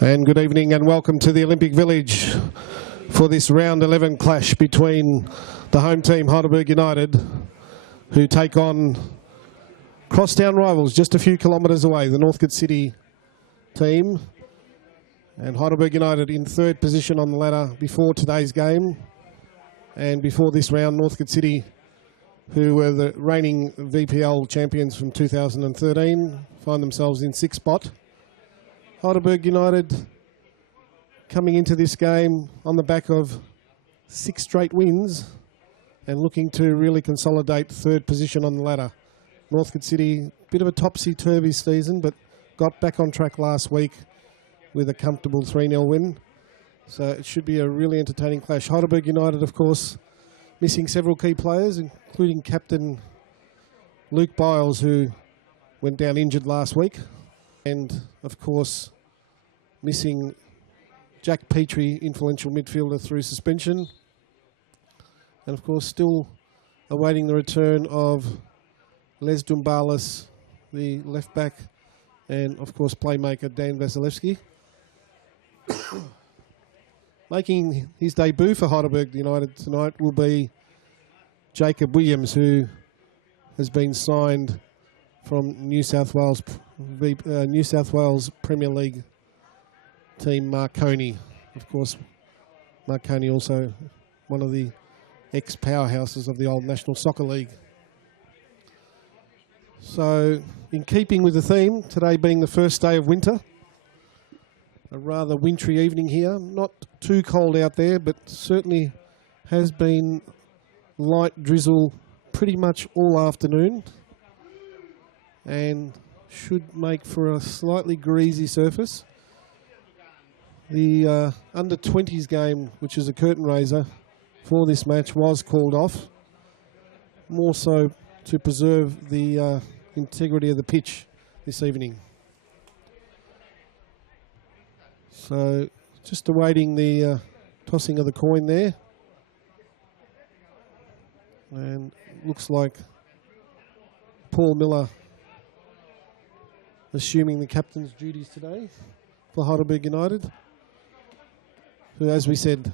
And good evening and welcome to the Olympic Village for this round 11 clash between the home team Heidelberg United, who take on crosstown rivals just a few kilometres away, the Northcote City team. And Heidelberg United in third position on the ladder before today's game. And before this round, Northcote City, who were the reigning VPL champions from 2013, find themselves in sixth spot. Heidelberg United coming into this game on the back of 6 straight wins and looking to really consolidate third position on the ladder. Northcote City, bit of a topsy-turvy season, but got back on track last week with a comfortable 3-0 win. So it should be a really entertaining clash. Heidelberg United, of course, missing several key players, including captain Luke Biles, who went down injured last week. And, of course, missing Jack Petrie, influential midfielder, through suspension. And, of course, still awaiting the return of Les Dumbalis, the left back, and, of course, playmaker Dan Vasilevsky. Making his debut for Heidelberg United tonight will be Jacob Williams, who has been signed from New South Wales Premier League team Marconi. Of course, Marconi also one of the ex-powerhouses of the old National Soccer League. So, in keeping with the theme, today being the first day of winter, a rather wintry evening here. Not too cold out there, but certainly has been light drizzle pretty much all afternoon, and should make for a slightly greasy surface. The under-20s game, which is a curtain raiser for this match, was called off, more so to preserve the integrity of the pitch this evening. So just awaiting the tossing of the coin there. And looks like Paul Miller assuming the captain's duties today for Heidelberg United, who, as we said,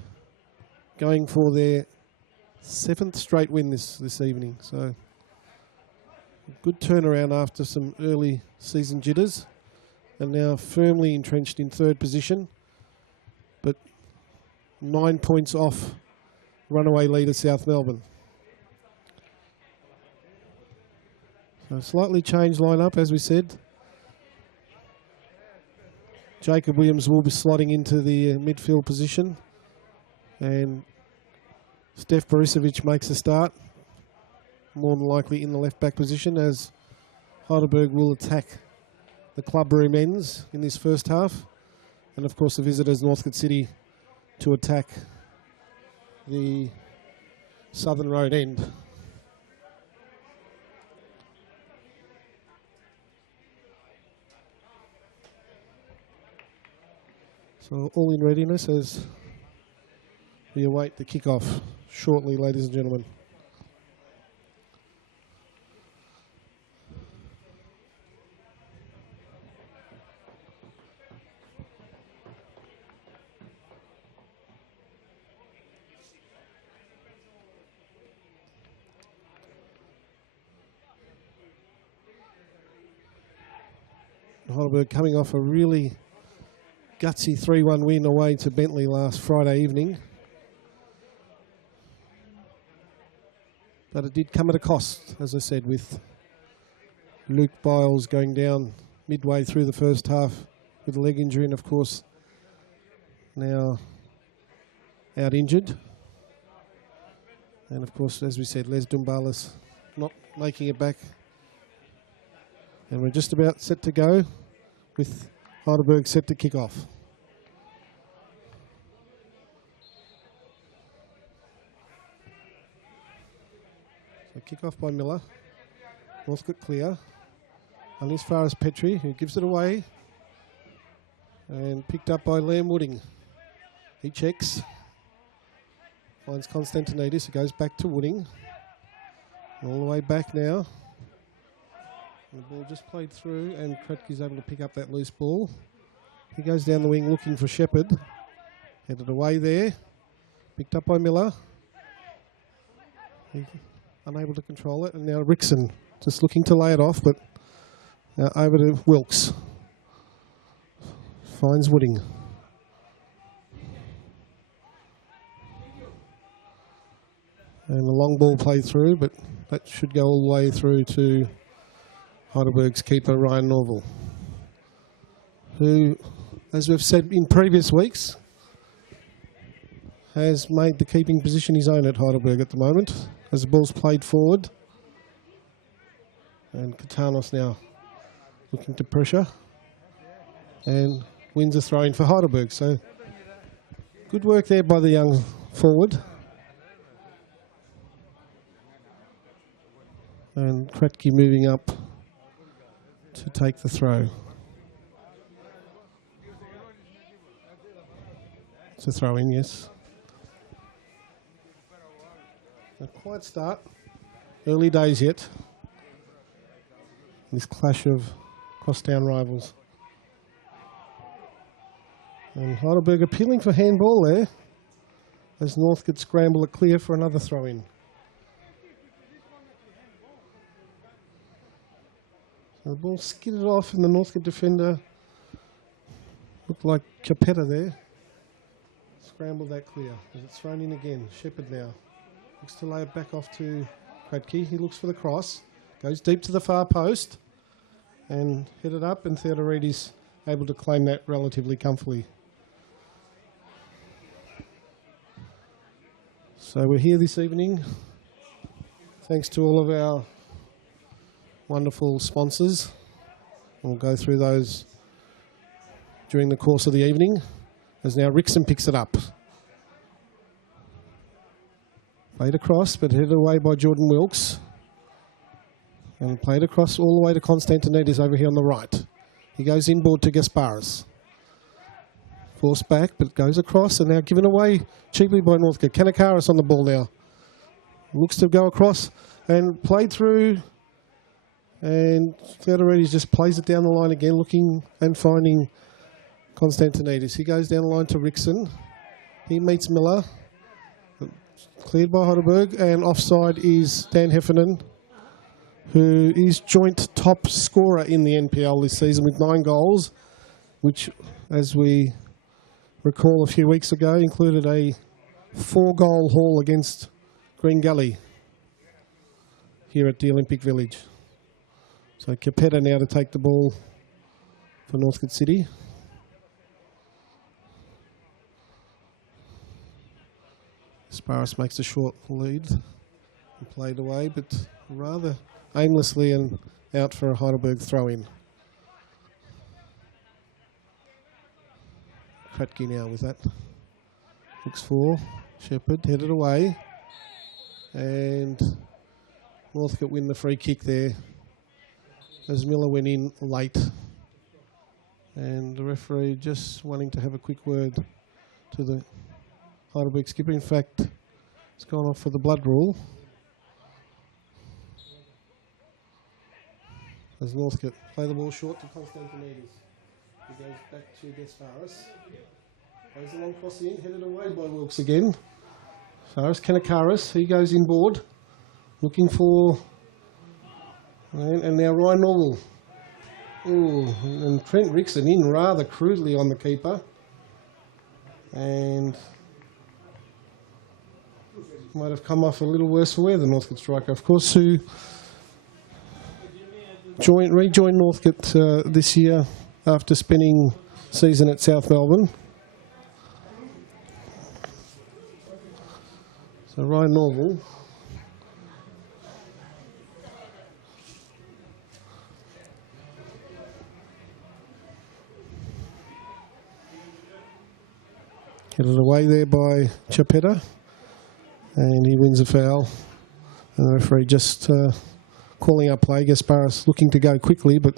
going for their 7th straight win this evening. So a good turnaround after some early season jitters, and now firmly entrenched in third position, but 9 points off runaway leader South Melbourne. So slightly changed lineup, as we said. Jacob Williams will be slotting into the midfield position, and Steph Borisevic makes a start, more than likely in the left back position, as Heidelberg will attack the club room ends in this first half, and of course the visitors Northcote City to attack the Southern Road end. So all in readiness as we await the kickoff shortly, ladies and gentlemen. Heidelberg coming off a really gutsy 3-1 win away to Bentley last Friday evening. But it did come at a cost, as I said, with Luke Biles going down midway through the first half with a leg injury, and of course now out injured. And of course, as we said, Les Dumbalis not making it back. And we're just about set to go with Heidelberg set to kick off. So kick off by Miller. Northcote clear. And as far as Petrie, who gives it away. And picked up by Liam Wooding. He checks. Finds Constantinidis. It goes back to Wooding. All the way back now. The ball just played through, and Kretke's able to pick up that loose ball. He goes down the wing looking for Shepherd. Headed away there. Picked up by Miller. He unable to control it. And now Rickson just looking to lay it off, but now over to Wilkes. Finds Wooding. And the long ball played through, but that should go all the way through to Heidelberg's keeper, Ryan Norval, who, as we've said in previous weeks, has made the keeping position his own at Heidelberg at the moment, as the ball's played forward. And Katanos now looking to pressure and wins a throw-in for Heidelberg. So good work there by the young forward. And Kratky moving up to take the throw. It's a throw-in, yes. A quiet start. Early days yet. This clash of crosstown rivals. And Heidelberg appealing for handball there as Northcote scramble it clear for another throw-in. So the ball skidded off and the Northcote defender looked like Capetta there. Scrambled that clear as it's thrown in again. Shepherd now looks to lay it back off to Kratky. He looks for the cross, goes deep to the far post and headed up, and Theodoridis able to claim that relatively comfortably. So we're here this evening thanks to all of our wonderful sponsors. We'll go through those during the course of the evening, as now Rickson picks it up. Played across, but headed away by Jordan Wilkes. And played across all the way to Constantinides over here on the right. He goes inboard to Gasparis. Forced back, but goes across and now given away cheaply by Northcote. Kanakaris on the ball now. Looks to go across and played through. And Theodoridis just plays it down the line again, looking and finding Constantinides. He goes down the line to Rickson. He meets Miller. Cleared by Heidelberg, and offside is Dan Heffernan, who is joint top scorer in the NPL this season with 9 goals, which, as we recall a few weeks ago, included a 4-goal haul against Green Gully here at the Olympic Village. So Capetta now to take the ball for Northcote City. Sparris makes a short lead and played away, but rather aimlessly and out for a Heidelberg throw-in. Kratky now with that. Looks for Shepherd, headed away. And Northcote win the free kick there as Miller went in late. And the referee just wanting to have a quick word to the Heidelberg skipper. In fact, it's gone off for the blood rule. As Northcote play the ball short to Constantinides. He goes back to Gasparis. Goes along cross in, headed away by Wilkes again. Faris Kanakaris, he goes inboard, looking for, and now Ryan Norval. Ooh, and Trent Rickson in rather crudely on the keeper. And might have come off a little worse for wear, the Northcote striker, of course, who rejoined Northcote this year after spending season at South Melbourne. So Ryan Norval. Headed away there by Chapetta, and he wins a foul. And the referee just calling up play. Gasparis looking to go quickly, but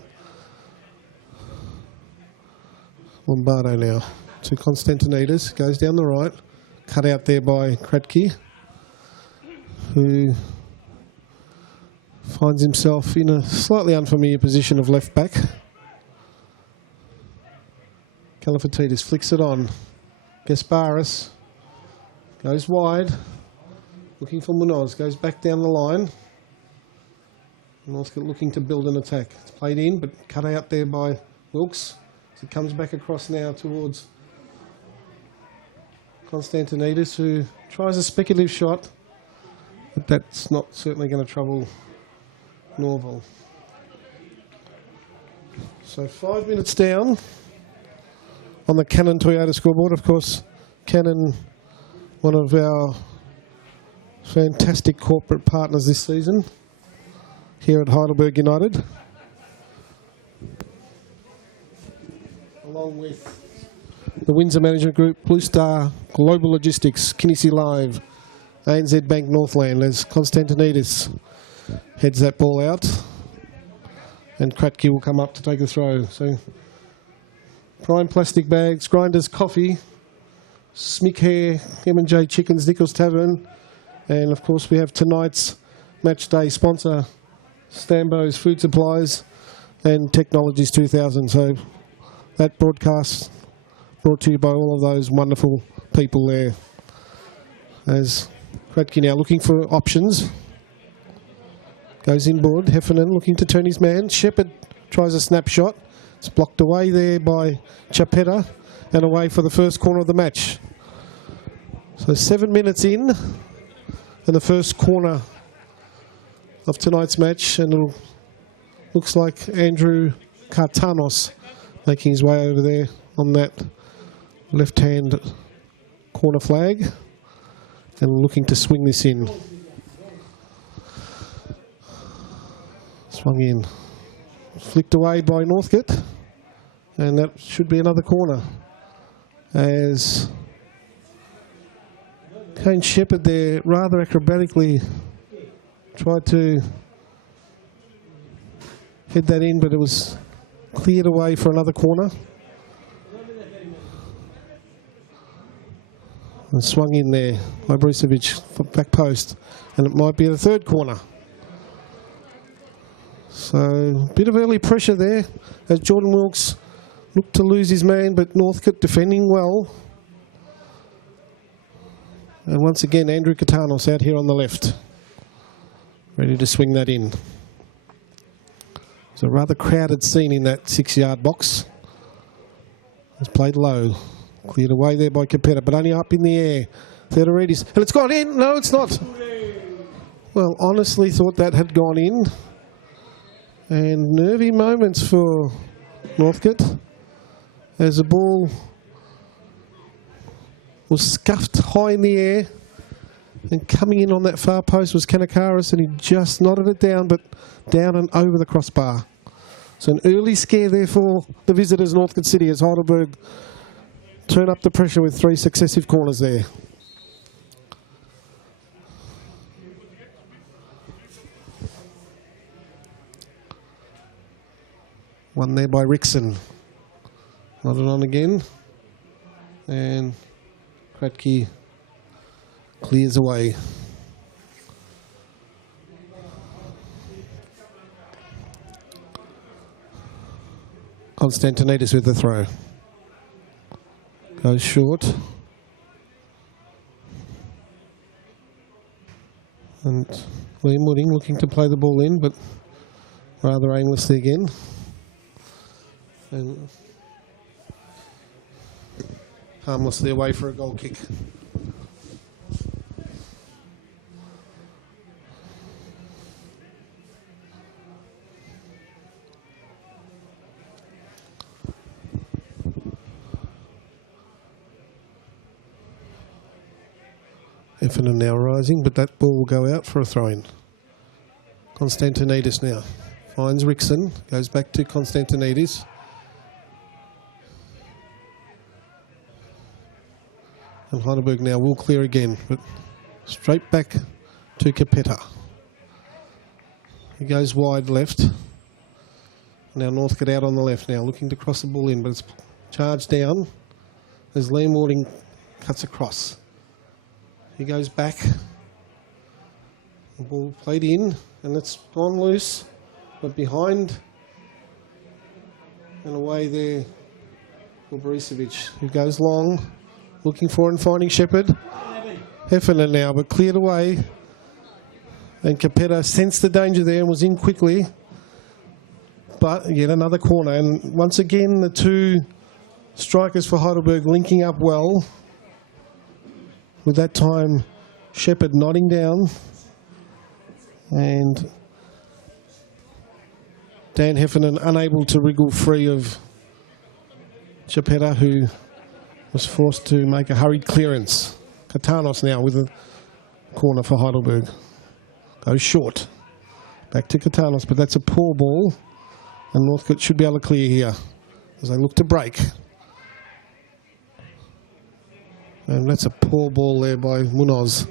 Lombardo now to Constantinides, goes down the right, cut out there by Kratky, who finds himself in a slightly unfamiliar position of left back. Galifianakis flicks it on. Gasparis goes wide, looking for Munoz, goes back down the line. Northcote looking to build an attack. It's played in, but cut out there by Wilkes. So it comes back across now towards Constantinidis, who tries a speculative shot, but that's not certainly going to trouble Norval. So 5 minutes down on the Canon Toyota scoreboard. Of course, Canon, one of our fantastic corporate partners this season here at Heidelberg United, along with the Windsor Management Group, Blue Star, Global Logistics, Kinnisi Live, ANZ Bank Northland, as Constantinidis heads that ball out. And Kratky will come up to take the throw. So, Prime Plastic Bags, Grinders Coffee, Smick Hair, M&J Chickens, Nichols Tavern, and of course we have tonight's match day sponsor, Stambo's Food Supplies and Technologies 2000. So that broadcast brought to you by all of those wonderful people there. As Kratky now looking for options. Goes inboard, Heffernan looking to turn his man. Shepherd tries a snapshot. It's blocked away there by Chapetta and away for the first corner of the match. So 7 minutes in and the first corner of tonight's match, and it looks like Andrew Kartanos making his way over there on that left-hand corner flag and looking to swing this in. Swung in. Flicked away by Northcote, and that should be another corner as Kane Shepherd there rather acrobatically tried to head that in, but it was cleared away for another corner. And swung in there by Bricevic for back post, and it might be the third corner. So a bit of early pressure there as Jordan Wilkes looked to lose his man, but Northcote defending well. And once again, Andrew Katanos out here on the left, ready to swing that in. It's a rather crowded scene in that 6-yard box. It's played low. Cleared away there by Capetta, but only up in the air. Theodoridis, and it's gone in. No, it's not. Well, honestly thought that had gone in. And nervy moments for Northcote as the ball was scuffed high in the air, and coming in on that far post was Kanakaris, and he just nodded it down, but down and over the crossbar. So an early scare there for the visitors, Northcote City, as Heidelberg turn up the pressure with 3 successive corners there. One there by Rickson. Nodded on again. And Kratky clears away. Constantinidis with the throw. Goes short. And Liam Wooding looking to play the ball in, but rather aimlessly again. And harmlessly away for a goal kick. Effingham now rising, but that ball will go out for a throw-in. Constantinidis now finds Rickson, goes back to Constantinidis. And Heidelberg now will clear again, but straight back to Capetta. He goes wide left. Now Northcote out on the left now, looking to cross the ball in, but it's charged down as Liam Warding cuts across. He goes back. The ball played in, and it's gone loose, but behind and away there Borisevic, who goes long, looking for and finding Shepherd. Heffernan now, but cleared away. And Capetta sensed the danger there and was in quickly. But yet another corner. And once again, the two strikers for Heidelberg linking up well. With that time, Shepherd nodding down. And Dan Heffernan unable to wriggle free of Capetta, who was forced to make a hurried clearance. Katanos now with a corner for Heidelberg. Goes short. Back to Katanos, but that's a poor ball. And Northcote should be able to clear here as they look to break. And that's a poor ball there by Munoz.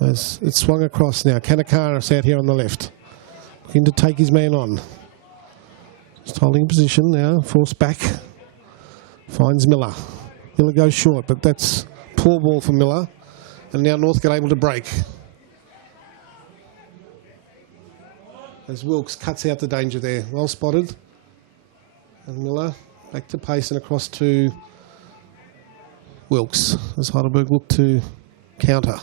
As it's swung across now. Kanakaris out here on the left. Looking to take his man on. Just holding position now. Forced back. Finds Miller. Miller goes short, but that's poor ball for Miller. And now Northcote able to break. As Wilkes cuts out the danger there. Well spotted. And Miller back to pace and across to Wilkes as Heidelberg look to counter.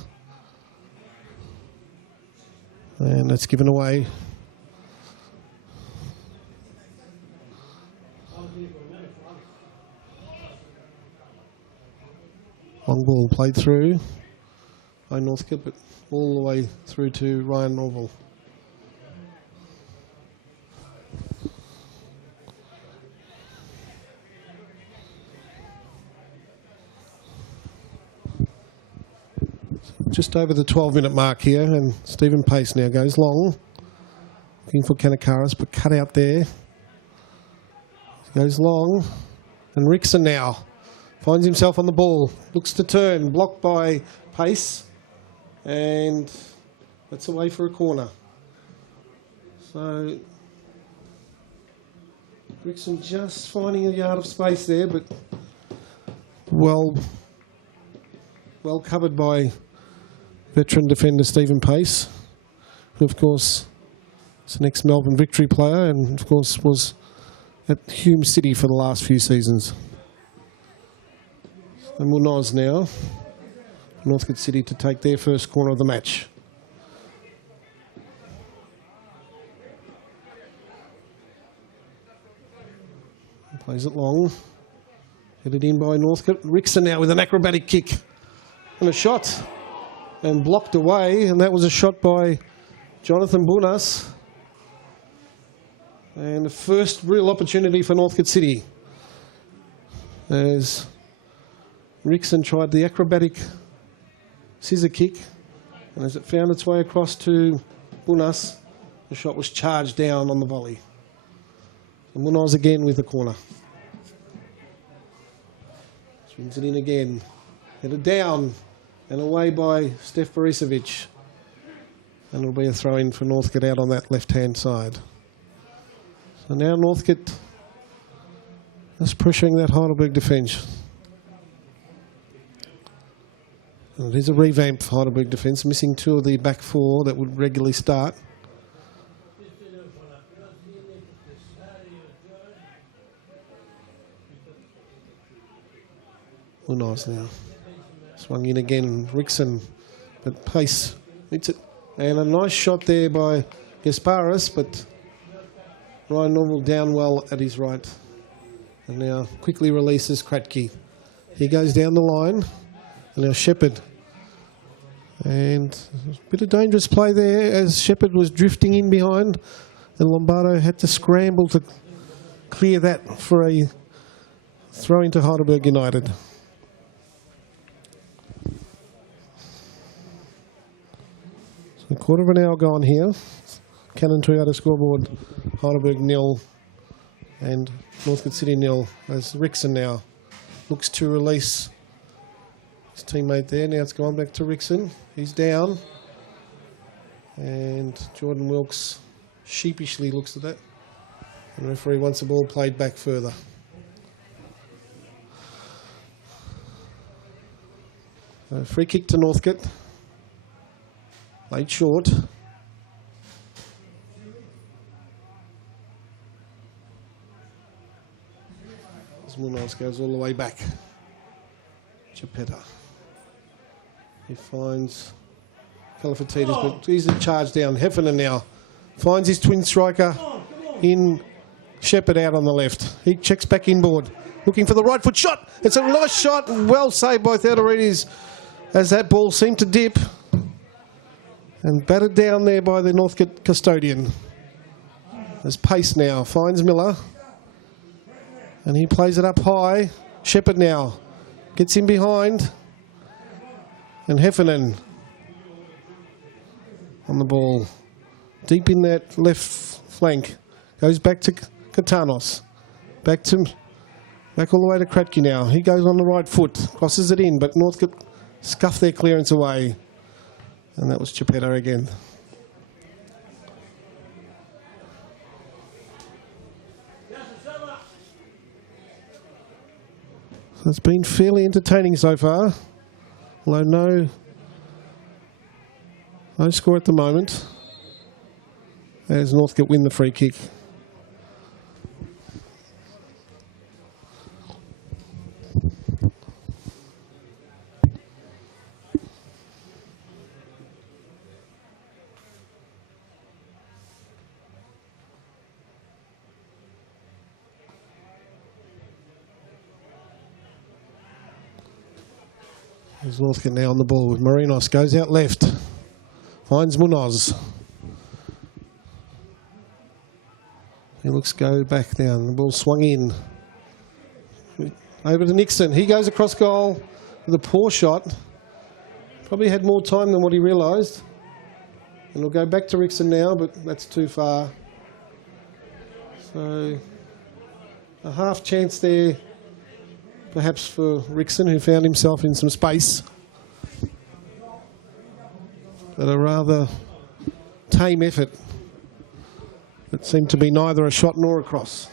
And it's given away. Long ball played through by Northcote, but all the way through to Ryan Norval. Just over the 12-minute mark here, and Stephen Pace now goes long. Looking for Kanakaris, but cut out there. Goes long. And Rickson now finds himself on the ball. Looks to turn. Blocked by Pace. And that's away for a corner. So Rickson just finding a yard of space there, but well covered by veteran defender Stephen Pace, who of course is an ex-Melbourne Victory player and of course was at Hume City for the last few seasons. And Munoz now, Northcote City to take their first corner of the match. Plays it long, headed in by Northcote. Rickson now with an acrobatic kick and a shot. And blocked away, and that was a shot by Jonathan Bunas. And the first real opportunity for Northcote City. As Rickson tried the acrobatic scissor kick, and as it found its way across to Bunas, the shot was charged down on the volley. And Bunas again with the corner. Swings it in again. Headed down. And away by Steph Borisevic. And it'll be a throw-in for Northcote out on that left-hand side. So now Northcote is pressuring that Heidelberg defence. And it is a revamped Heidelberg defence, missing two of the back four that would regularly start. Oh, nice now. Swung in again, Rickson, but Pace hits it. And a nice shot there by Gasparis, but Ryan Norval down well at his right. And now quickly releases Kratky. He goes down the line, and now Shepherd. And a bit of dangerous play there as Shepherd was drifting in behind, and Lombardo had to scramble to clear that for a throw into Heidelberg United. A quarter of an hour gone here. Cannon Toyota scoreboard, Heidelberg 0 and Northcote City 0. As Rickson now looks to release his teammate there. Now it's gone back to Rickson. He's down. And Jordan Wilkes sheepishly looks at that. And the referee wants the ball played back further. Free kick to Northcote. Played short. As Munoz goes all the way back. Chapetta. He finds Calafatides, but he's a charge down. Heffernan now finds his twin striker in Shepherd out on the left. He checks back inboard, looking for the right foot shot. It's a nice shot, well saved by Theodoridis as that ball seemed to dip and battered down there by the Northcote custodian. There's pace now, finds Miller, and he plays it up high. Shepherd now gets in behind, and Heffernan on the ball, deep in that left flank, goes back to Katanos, back all the way to Kratky now. He goes on the right foot, crosses it in, but Northcote scuffed their clearance away, and that was Chapetta again. So it's been fairly entertaining so far, although no score at the moment, as Northcote win the free kick. There's Northcote now on the ball with Marinos, goes out left, finds Munoz. He looks go back down, the ball swung in. Over to Nixon, he goes across goal with a poor shot. Probably had more time than what he realised. And we'll go back to Rickson now, but that's too far. So a half chance there, perhaps for Rickson, who found himself in some space. But a rather tame effort. It seemed to be neither a shot nor a cross.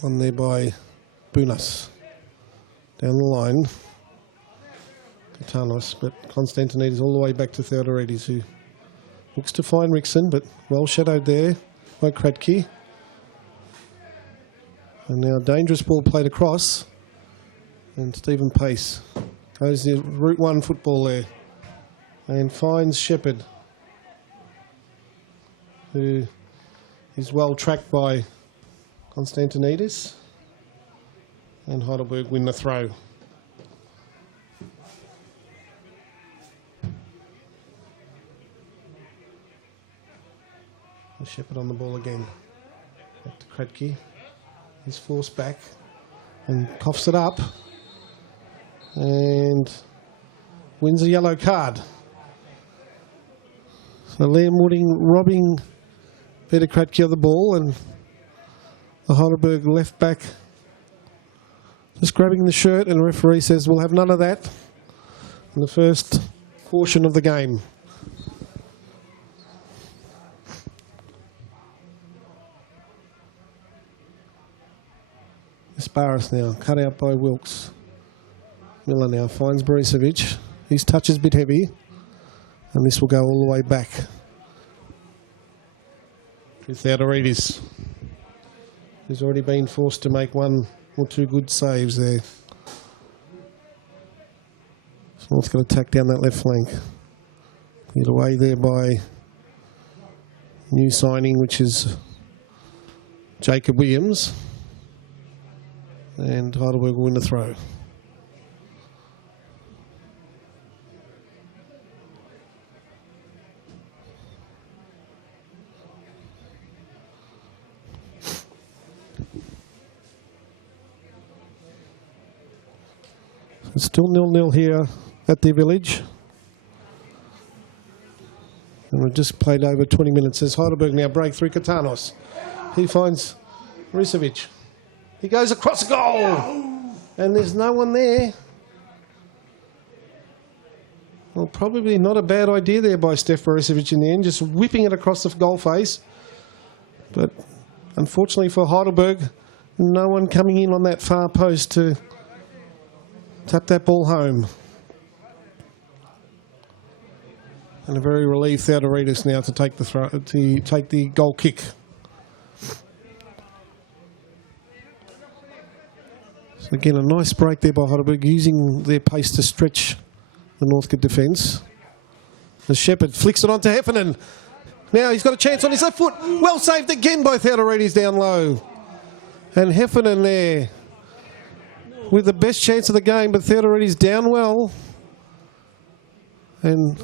One there by Bunas. Down the line. Katanos, but Constantinides all the way back to Theodoridis, who looks to find Rickson, but well shadowed there by Kratky. And now dangerous ball played across, and Stephen Pace goes the Route 1 football there and finds Shepherd, who is well tracked by Constantinides, and Heidelberg win the throw. Shepherd on the ball again. Back to Kratky. He's forced back and coughs it up and wins a yellow card. So Liam Wooding robbing Peter Kratky of the ball, and the Heidelberg left back just grabbing the shirt, and the referee says we'll have none of that. And the first caution of the game. Asparis now, cut out by Wilkes. Miller now finds Borisevic. His touch is a bit heavy, and this will go all the way back to Theodoridis, who's already been forced to make one or two good saves there. So North's got to attack down that left flank. Get away there by new signing, which is Jacob Williams. And Heidelberg will win the throw. It's still 0-0 here at the Village. And we've just played over 20 minutes as Heidelberg now break through Katanos. He finds Borisevic. He goes across the goal, and there's no one there. Well, probably not a bad idea there by Steph Borisevic in the end, just whipping it across the goal face. But unfortunately for Heidelberg, no one coming in on that far post to tap that ball home. And a very relieved Theodoridis now to take the throw, to take the goal kick. So again, a nice break there by Heidelberg, using their pace to stretch the Northcote defence. The Shepherd flicks it on to Heffernan. Now he's got a chance on his left foot. Well saved again by Theodoridis down low. And Heffernan there with the best chance of the game, but Theodoridis down well. And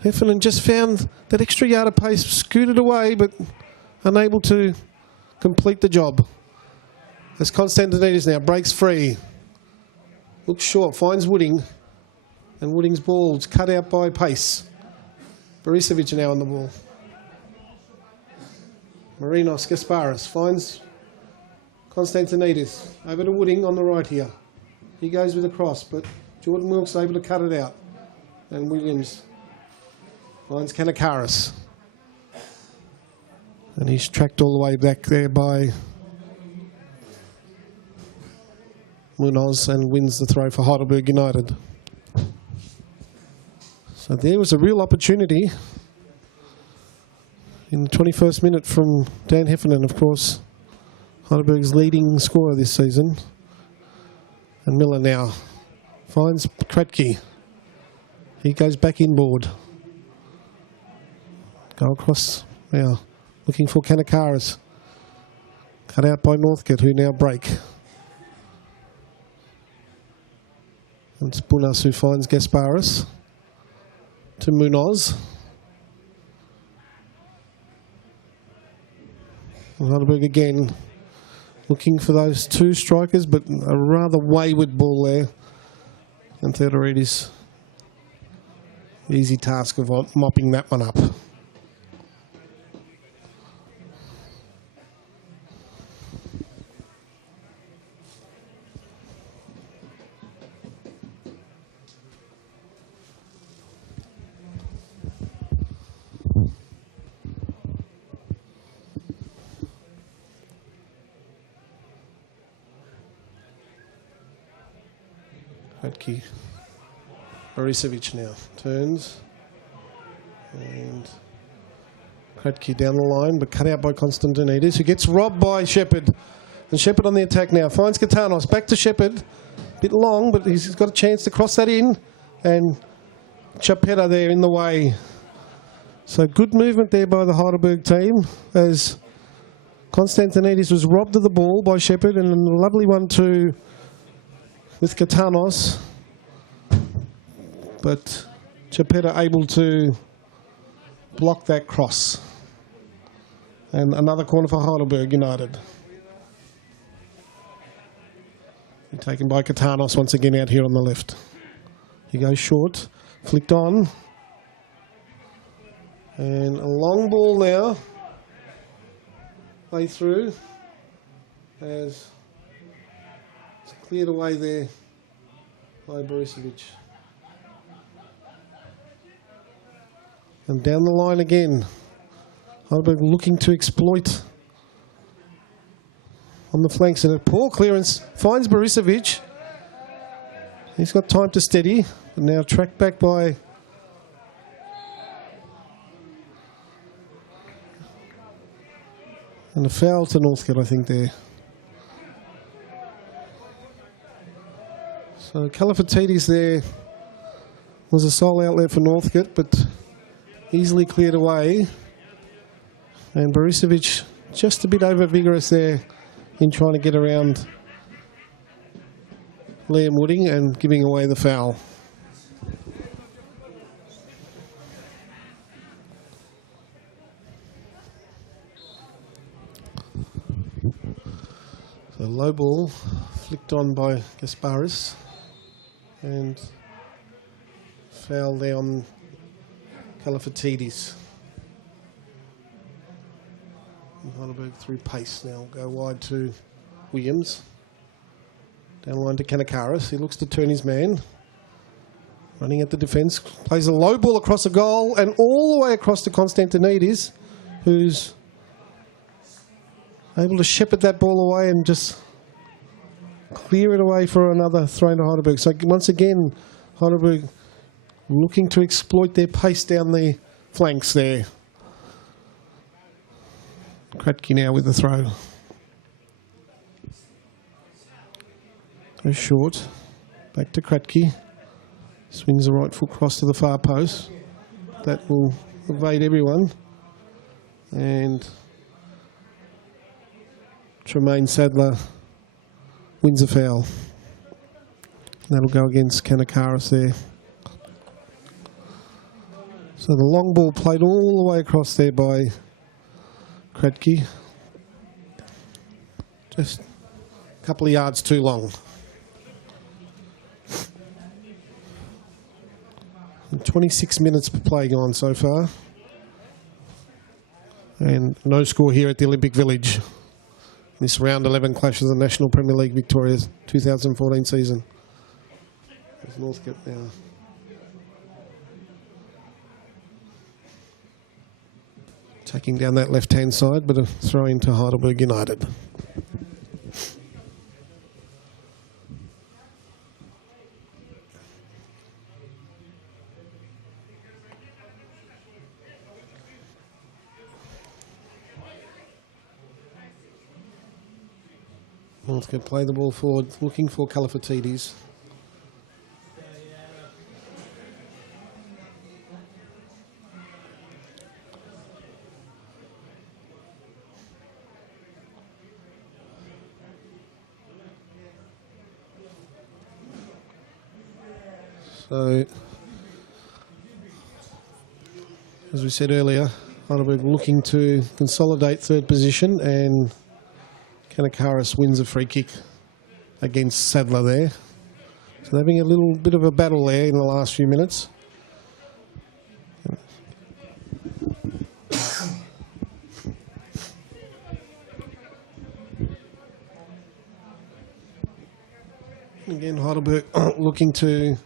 Heffernan just found that extra yard of pace, scooted away, but unable to complete the job. As Constantinides now breaks free. Looks short, finds Wooding. And Wooding's ball is cut out by pace. Borisevic now on the ball. Marinos Gasparis finds Constantinides. Over to Wooding on the right here. He goes with a cross, but Jordan Wilkes able to cut it out. And Williams finds Kanakaris. And he's tracked all the way back there by Munoz and wins the throw for Heidelberg United. So there was a real opportunity in the 21st minute from Dan Heffernan, of course, Heidelberg's leading scorer this season. And Miller now finds Kratky. He goes back inboard. Go across now, looking for Kanakaris. Cut out by Northcote, who now break. And it's Bunas who finds Gasparis to Munoz. And Heidelberg again looking for those two strikers, but a rather wayward ball there. And Theodoridis, easy task of mopping that one up. Kratky. Borisevic now turns. And Kratky down the line, but cut out by Constantinides, who gets robbed by Shepherd. And Shepherd on the attack now. Finds Katanos. Back to Shepherd. Bit long, but he's got a chance to cross that in. And Chapetta there in the way. So good movement there by the Heidelberg team, as Constantinides was robbed of the ball by Shepherd, and a lovely one too with Katanos, but Chapetta able to block that cross. And another corner for Heidelberg United. Taken by Katanos once again out here on the left. He goes short, flicked on. And a long ball now. Play through as it's cleared away there by Borisevic. And down the line again. Heidelberg looking to exploit on the flanks, and a poor clearance finds Borisevic. He's got time to steady, but now tracked back by and a foul to Northcote, I think, there. So Kalafatidis there was a sole outlet for Northcote, but easily cleared away. And Borisevic just a bit over vigorous there in trying to get around Liam Wooding and giving away the foul. So low ball flicked on by Gasparis and foul there on Kalafatidis. Heidelberg through pace now. Go wide to Williams. Down the line to Kanakaris. He looks to turn his man. Running at the defence. Plays a low ball across the goal and all the way across to Constantinides, who's able to shepherd that ball away and just clear it away for another throw to Heidelberg. So once again, Heidelberg looking to exploit their pace down the flanks there. Kratky now with the throw. Goes short. Back to Kratky. Swings the right foot cross to the far post. That will evade everyone. And Tremaine Sadler wins a foul. That'll go against Kanakaris there. So the long ball played all the way across there by Kratky. Just a couple of yards too long. And 26 minutes per play gone so far. And no score here at the Olympic Village. This round 11 clash of the National Premier League Victoria's 2014 season. There's Northcote now. Taking down that left-hand side, but a throw into Heidelberg United. Northcote play the ball forward, looking for Calafatides. So, as we said earlier, Heidelberg looking to consolidate third position, and Kanakaris wins a free kick against Sadler there. So they're having a little bit of a battle there in the last few minutes. Again, Heidelberg looking to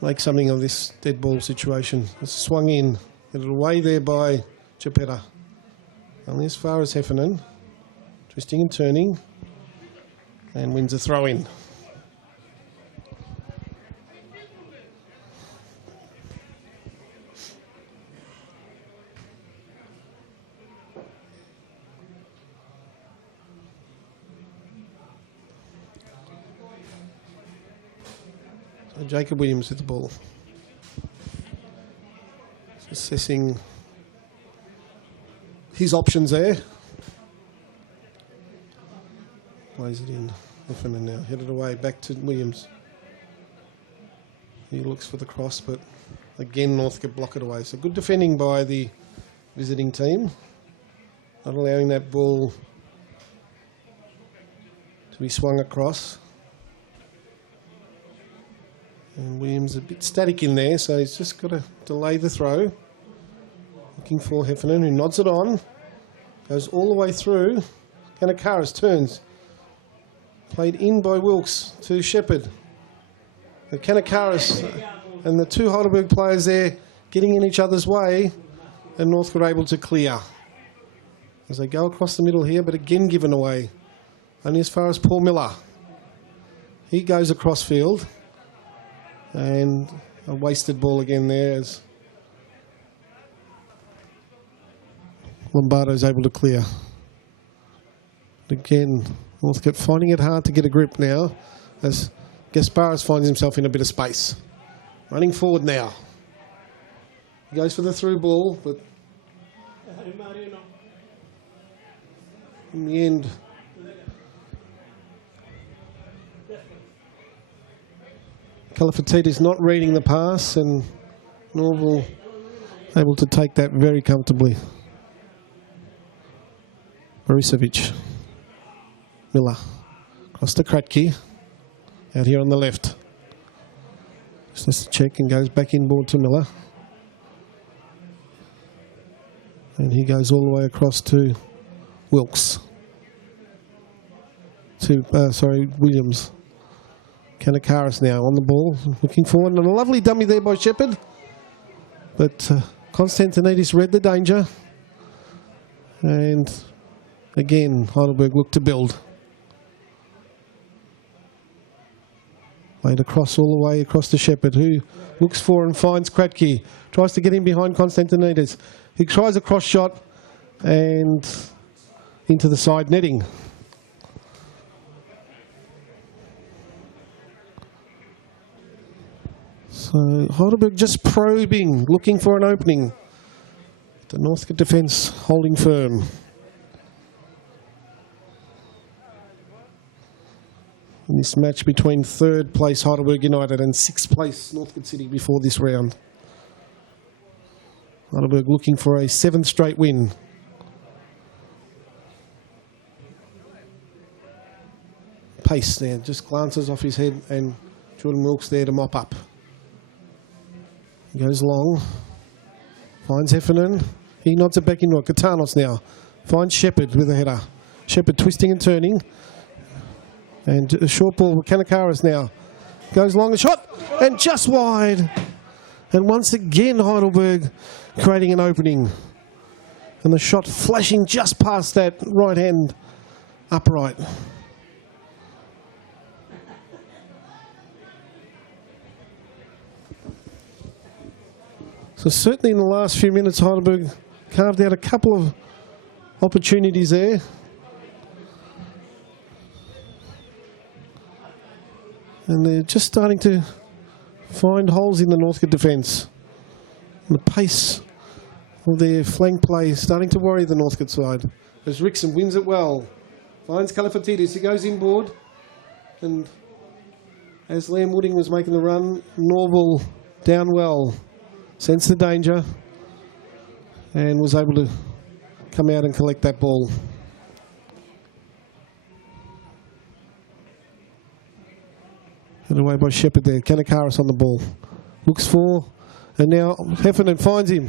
make something of this dead ball situation. It's swung in, get it away there by Geppetta. Only as far as Heffernan, twisting and turning, and wins a throw in. Jacob Williams with the ball. Assessing his options there. Plays it in. Heffernan now headed away back to Williams. He looks for the cross, but again Northcote block it away. So good defending by the visiting team. Not allowing that ball to be swung across. And Williams a bit static in there, so he's just got to delay the throw. Looking for Heffernan, who nods it on. Goes all the way through. Kanakaris turns. Played in by Wilkes to Shepherd. The Kanakaris and the two Heidelberg players there getting in each other's way, and Northcote able to clear. As they go across the middle here, but again given away. Only as far as Paul Miller. He goes across field. And a wasted ball again there as Lombardo's able to clear. Again, Northcote finding it hard to get a grip now as Gasparis finds himself in a bit of space. Running forward now. He goes for the through ball, but in the end, Calafatides not reading the pass, and Norval able to take that very comfortably. Borisevic. Miller. Across to Kratky. Out here on the left. Just has to check and goes back inboard to Miller. And he goes all the way across to Wilkes. Williams. Kanakaris now on the ball, looking forward, and a lovely dummy there by Shepherd. But Konstantinidis read the danger. And again, Heidelberg looked to build. Laid across all the way across to Shepherd, who looks for and finds Kratky. Tries to get in behind Konstantinidis. He tries a cross shot and into the side netting. So Heidelberg just probing, looking for an opening. The Northcote defence holding firm. In this match between 3rd place Heidelberg United and 6th place Northcote City before this round. Heidelberg looking for a 7th straight win. Pace there, just glances off his head, and Jordan Wilkes there to mop up. He goes long, finds Heffernan. He nods it back into Katanos now. Finds Shepherd with a header. Shepherd twisting and turning. And a short ball with Kanakaris now. Goes long, a shot, and just wide. And once again, Heidelberg creating an opening. And the shot flashing just past that right hand upright. So certainly in the last few minutes, Heidelberg carved out a couple of opportunities there. And they're just starting to find holes in the Northcote defence. And the pace of their flank play is starting to worry the Northcote side. As Rickson wins it well. Finds Kalafatidis, he goes inboard. And as Liam Wooding was making the run, Norval down well. Sensed the danger and was able to come out and collect that ball. Hit away by Shepherd there. Kanakaris on the ball. Looks for, and now Heffernan finds him.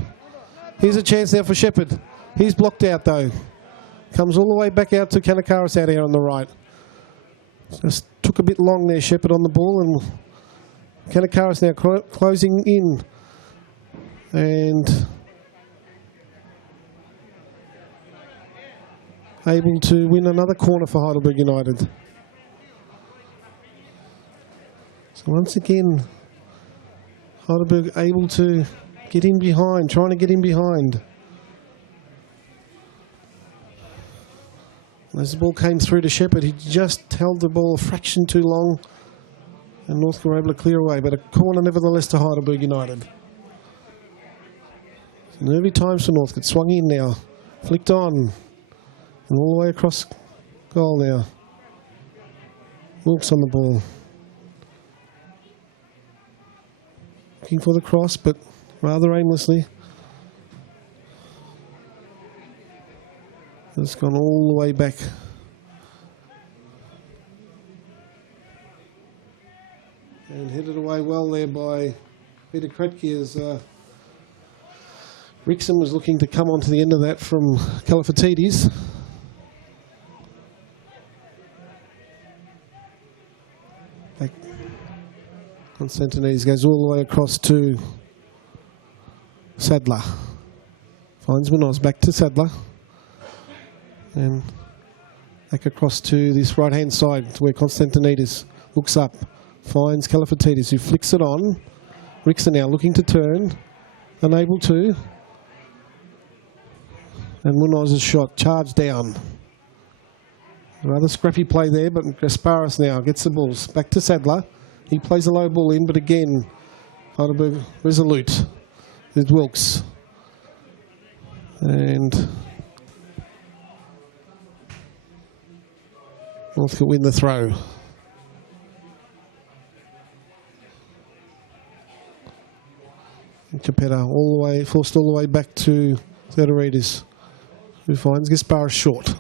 Here's a chance now for Shepherd. He's blocked out though. Comes all the way back out to Kanakaris out here on the right. Just took a bit long there, Shepherd on the ball, and Kanakaris now closing in. And able to win another corner for Heidelberg United. So once again, Heidelberg able to get in behind, trying to get in behind. As the ball came through to Shepherd, he just held the ball a fraction too long, and Northcote were able to clear away, but a corner nevertheless to Heidelberg United. Nervy times for Northcote. Swung in now. Flicked on. And all the way across goal now. Wilkes on the ball. Looking for the cross, but rather aimlessly. It's gone all the way back. And headed away well there by Peter Kratky as Rickson was looking to come onto the end of that from Kalafatidis. Konstantinidis goes all the way across to Sadler. Finds Munoz, back to Sadler. And back across to this right-hand side where Konstantinidis looks up. Finds Kalafatidis, who flicks it on. Rickson now looking to turn. Unable to. And Munoz's shot charged down. Rather scrappy play there, but Gasparis now gets the balls back to Sadler. He plays a low ball in, but again, Heidelberg resolute with Wilkes. And Northcote win the throw. Capetta all the way, forced all the way back to Theodoridis, who finds Gasparis short.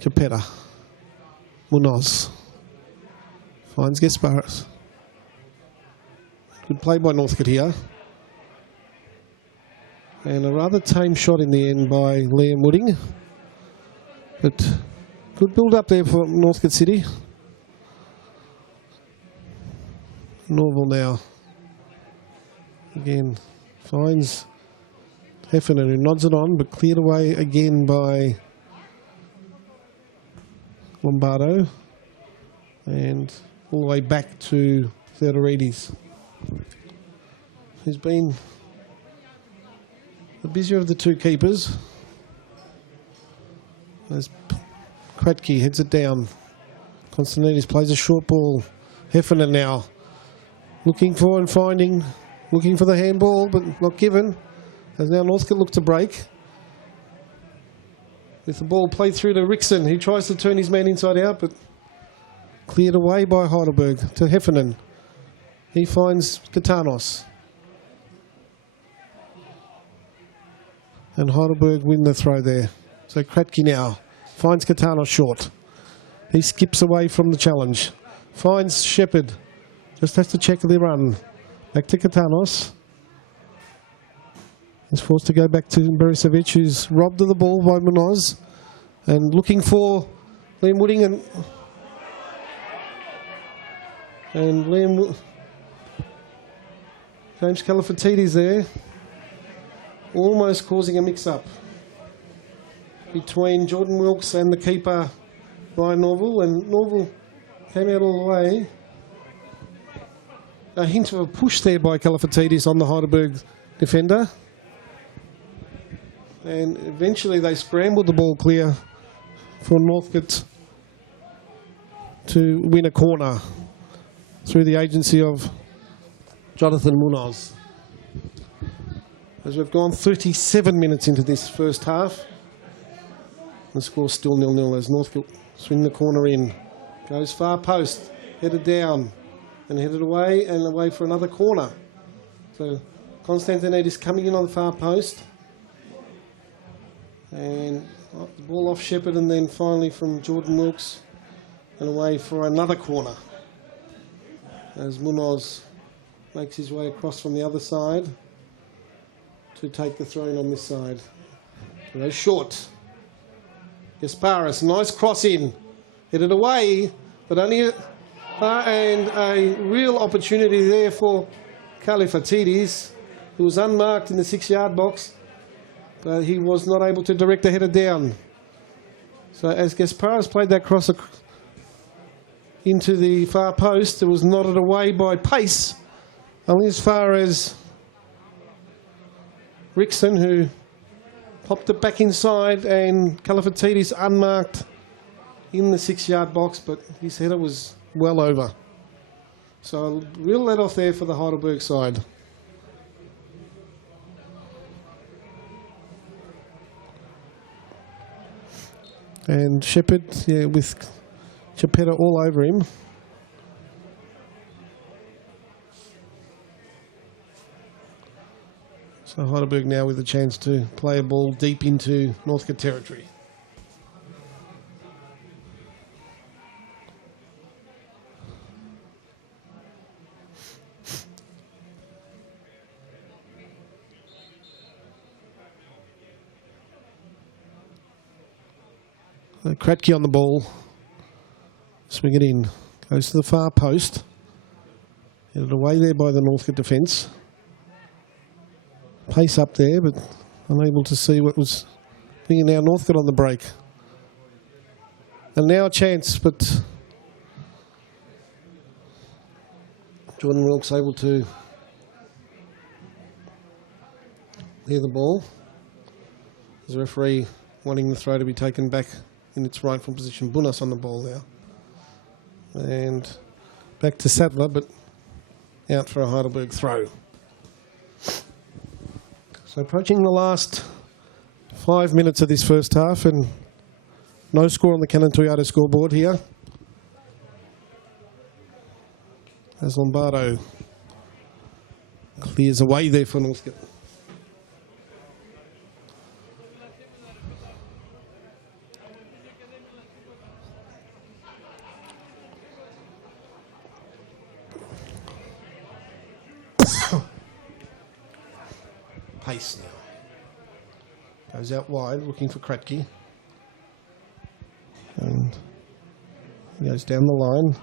Capetta. Munoz. Finds Gasparis. Good play by Northcote here. And a rather tame shot in the end by Liam Wooding. But good build up there for Northcote City. Norval now. Again, finds Heffernan, who nods it on, but cleared away again by Lombardo. And all the way back to Theodorides, who's been the busier of the two keepers. As Kratky heads it down. Konstantinis plays a short ball. Heffernan now looking for and finding, looking for the handball, but not given. As now Northcote look to break. With the ball played through to Rickson, he tries to turn his man inside out, but cleared away by Heidelberg to Heffernan. He finds Katanos. And Heidelberg win the throw there. So Kratky now finds Katanos short. He skips away from the challenge. Finds Shepherd. Just has to check the run. Back to Katanos. He's forced to go back to Berisevic, who's robbed of the ball by Munoz. And looking for Liam Wooding and James Califatidis there, almost causing a mix-up between Jordan Wilkes and the keeper Ryan Norval, and Norval came out all the way. A hint of a push there by Califatidis on the Heidelberg defender, and eventually they scrambled the ball clear for Northcote to win a corner through the agency of Jonathan Munoz. As we've gone 37 minutes into this first half, the score's still 0-0 as Northcote swing the corner in. Goes far post, headed down, and headed away and away for another corner. So Konstantinidis coming in on the far post. And the ball off Shepherd, and then finally from Jordan Wilkes and away for another corner. As Munoz makes his way across from the other side to take the throw in on this side. Goes short. Gasparis, nice cross in. Headed away, but only and a real opportunity there for Califatidis, who was unmarked in the 6-yard box, but he was not able to direct the header down. So as Gasparis played that cross into the far post, it was nodded away by pace, only as far as Rickson, who popped it back inside, and Califatidis unmarked in the 6-yard box, but his header was well over. So a real let off there for the Heidelberg side. And Shepherd, yeah, with Chapetta all over him. So Heidelberg now with a chance to play a ball deep into Northcote territory. Kratky on the ball. Swing it in. Goes to the far post. Headed away there by the Northcote defence. Pace up there, but unable to see what was being now Northcote on the break. And now a chance, but Jordan Wilkes able to clear the ball. As the referee wanting the throw to be taken back in its rightful position. Bunas on the ball now. And back to Sadler, but out for a Heidelberg throw. So approaching the last 5 minutes of this first half, and no score on the Canon Toyota scoreboard here. As Lombardo clears away there for Northcote. Pace now. Goes out wide, looking for Kratky. And he goes down the line.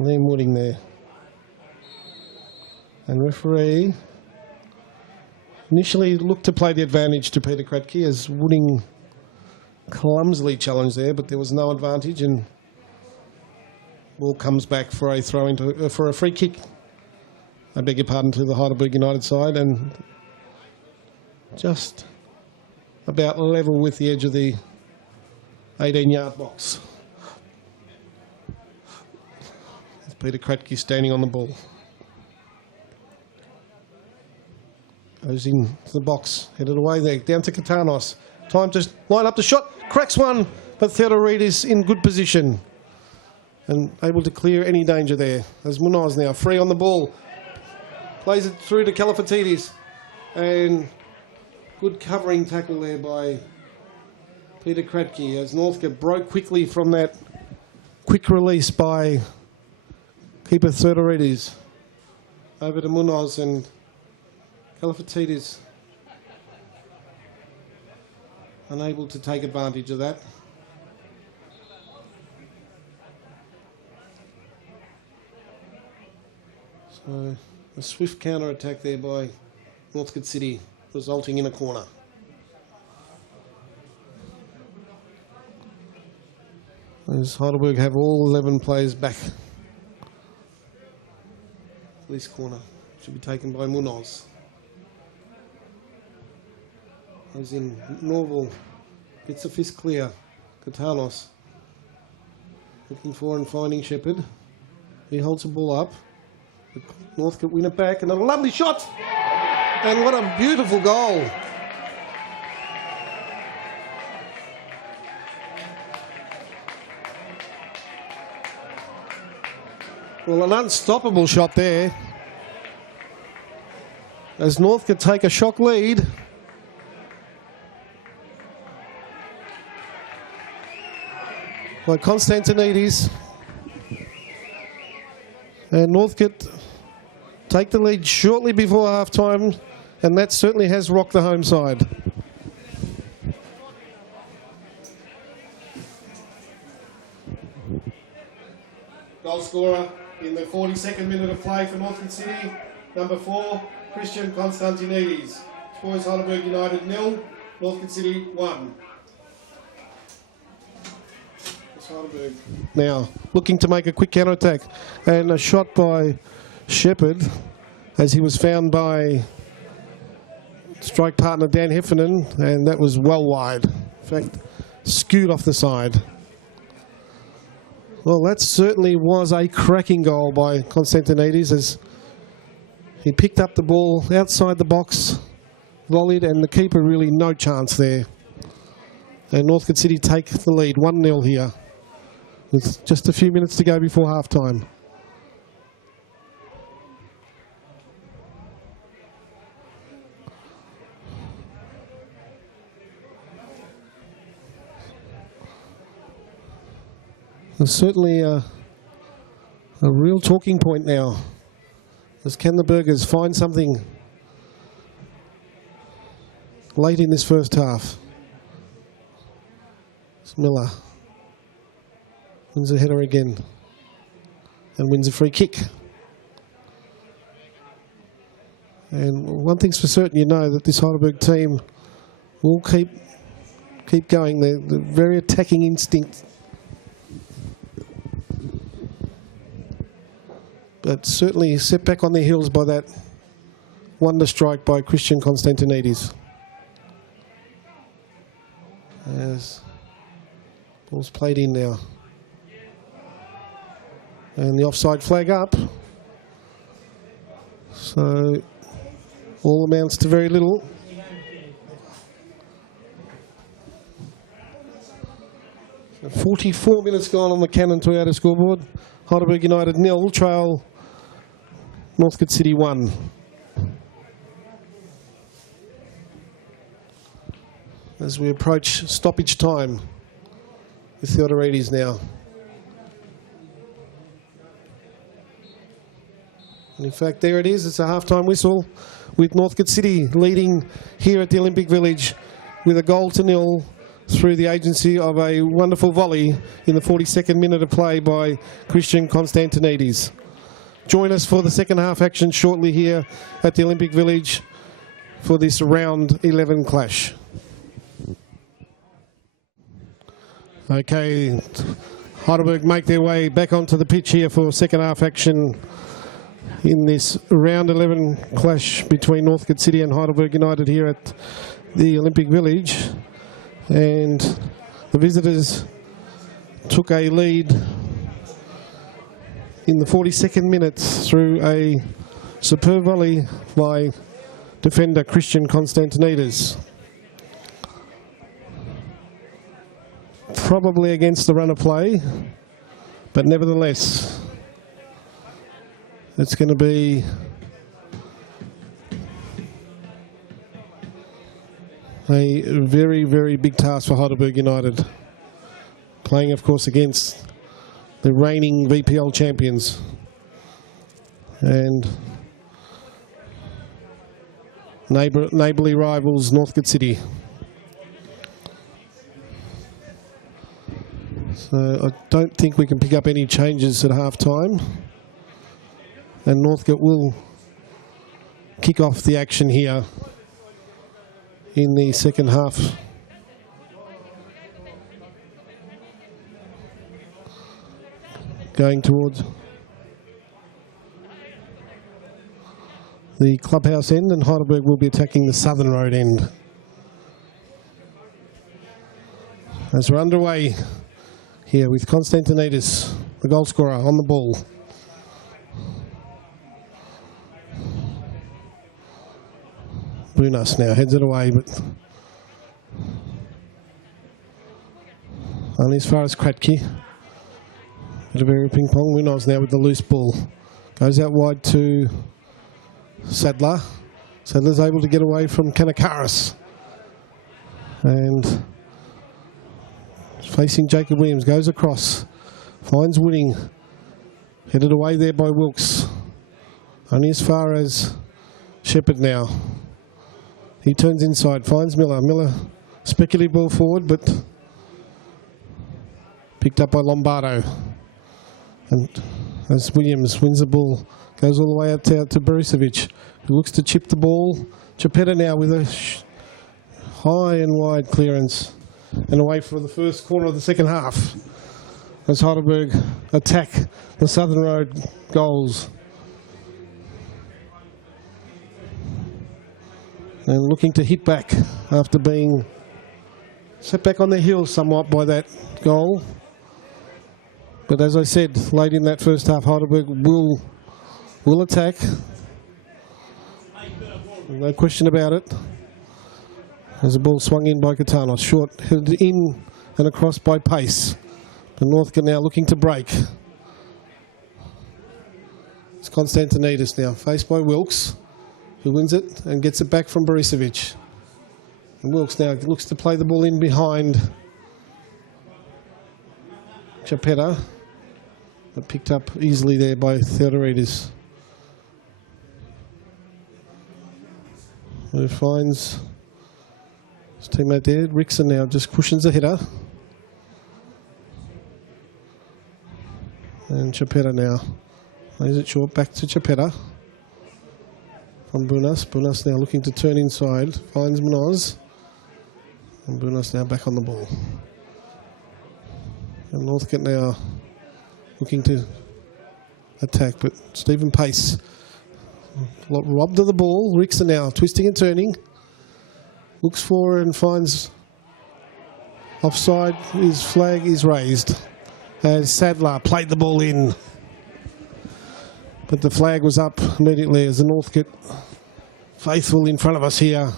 Liam Wooding there. And referee initially looked to play the advantage to Peter Kratke as Wooding clumsily challenged there, but there was no advantage, and ball comes back for a throw into for a free kick. I beg your pardon, to the Heidelberg United side, and just about level with the edge of the 18-yard box. With Peter Kratke standing on the ball. Goes into the box, headed away there, down to Katanos. Time to line up the shot, cracks one, but Theodore Reid is in good position and able to clear any danger there. As Munoz now free on the ball, plays it through to Kalafatidis, and good covering tackle there by Peter Kratke as Northcote broke quickly from that quick release by keeper Theodoridis. Over to Munoz, and Kalafatidis unable to take advantage of that. So a swift counter-attack there by Northcote City, resulting in a corner. As Heidelberg have all 11 players back. This corner should be taken by Munoz. Goes in, Norval gets a fist clear. Katanos looking for and finding Shepherd. He holds the ball up. Northcote win it back, and a lovely shot! And what a beautiful goal! Well, an unstoppable shot there. As Northcote take a shock lead. By Constantinides. And Northcote take the lead shortly before half-time, and that certainly has rocked the home side. Goal scorer in the 42nd minute of play for Northcote City, number 4, Christian Constantinides. Scores Heidelberg United 0, Northcote City 1. Heidelberg now looking to make a quick counter-attack, and a shot by Shepherd as he was found by strike partner Dan Heffernan, and that was well wide. In fact, skewed off the side. Well, that certainly was a cracking goal by Constantinides as he picked up the ball outside the box, volleyed, and the keeper really no chance there. And Northcote City take the lead 1-0 here with just a few minutes to go before half-time. There's certainly a real talking point now, as can the Burgers find something late in this first half. It's Miller wins a header again and wins a free kick. And one thing's for certain, you know that this Heidelberg team will keep going. They're very attacking instinct. But certainly set back on their heels by that wonder strike by Christian Constantinides. As ball's played in now. And the offside flag up. So all amounts to very little. So 44 minutes gone on the Cannon Toyota scoreboard. Heidelberg United 0, trail Northcote City 1. As we approach stoppage time with Theodoridis now. And in fact, there it is. It's a half-time whistle with Northcote City leading here at the Olympic Village with a 1-0 through the agency of a wonderful volley in the 42nd minute of play by Christian Constantinides. join us for the second half action shortly here at the Olympic Village for this round 11 clash. Okay, Heidelberg make their way back onto the pitch here for second half action in this round 11 clash between Northcote City and Heidelberg United here at the Olympic Village. And the visitors took a lead in the 42nd minute through a superb volley by defender Christian Constantinides. Probably against the run of play, but nevertheless, it's going to be a very, very big task for Heidelberg United. Playing, of course, against the reigning VPL champions. And neighbourly rivals Northcote City. So I don't think we can pick up any changes at half time. And Northcote will kick off the action here in the second half. Going towards the clubhouse end, and Heidelberg will be attacking the southern road end. As we're underway here with Constantinides, the goal scorer, on the ball. Bunas now heads it away, but only as far as Kratke. Bit of a ping pong. Munoz now with the loose ball. Goes out wide to Sadler. Sadler's able to get away from Kanakaris. And facing Jacob Williams, goes across. Finds Wooding. Headed away there by Wilkes. Only as far as Shepherd now. He turns inside, finds Miller. Miller, speculative ball forward, but picked up by Lombardo. And as Williams wins the ball, goes all the way out to Borisevic, who looks to chip the ball. Chapetta now with a high and wide clearance and away for the first corner of the second half as Heidelberg attack the Southern Road goals. And looking to hit back after being set back on their heels somewhat by that goal. But as I said, late in that first half, Heidelberg will attack. No question about it. As the ball swung in by Catano. Short, headed in and across by Pace. The Northcote now looking to break. It's Constantinides now, faced by Wilkes, who wins it and gets it back from Borisevic. And Wilkes now looks to play the ball in behind Chapetta, but picked up easily there by Theodorides, who finds his teammate there. Rickson now just cushions the header. And Chapetta now lays it short back to Chapetta from Bunas. Bunas now looking to turn inside, finds Munoz. And Bunas now back on the ball. And Northcote now looking to attack, but Stephen Pace robbed of the ball. Rickson now twisting and turning. Looks for and finds offside. His flag is raised as Sadler played the ball in. But the flag was up immediately as the Northcote faithful in front of us here.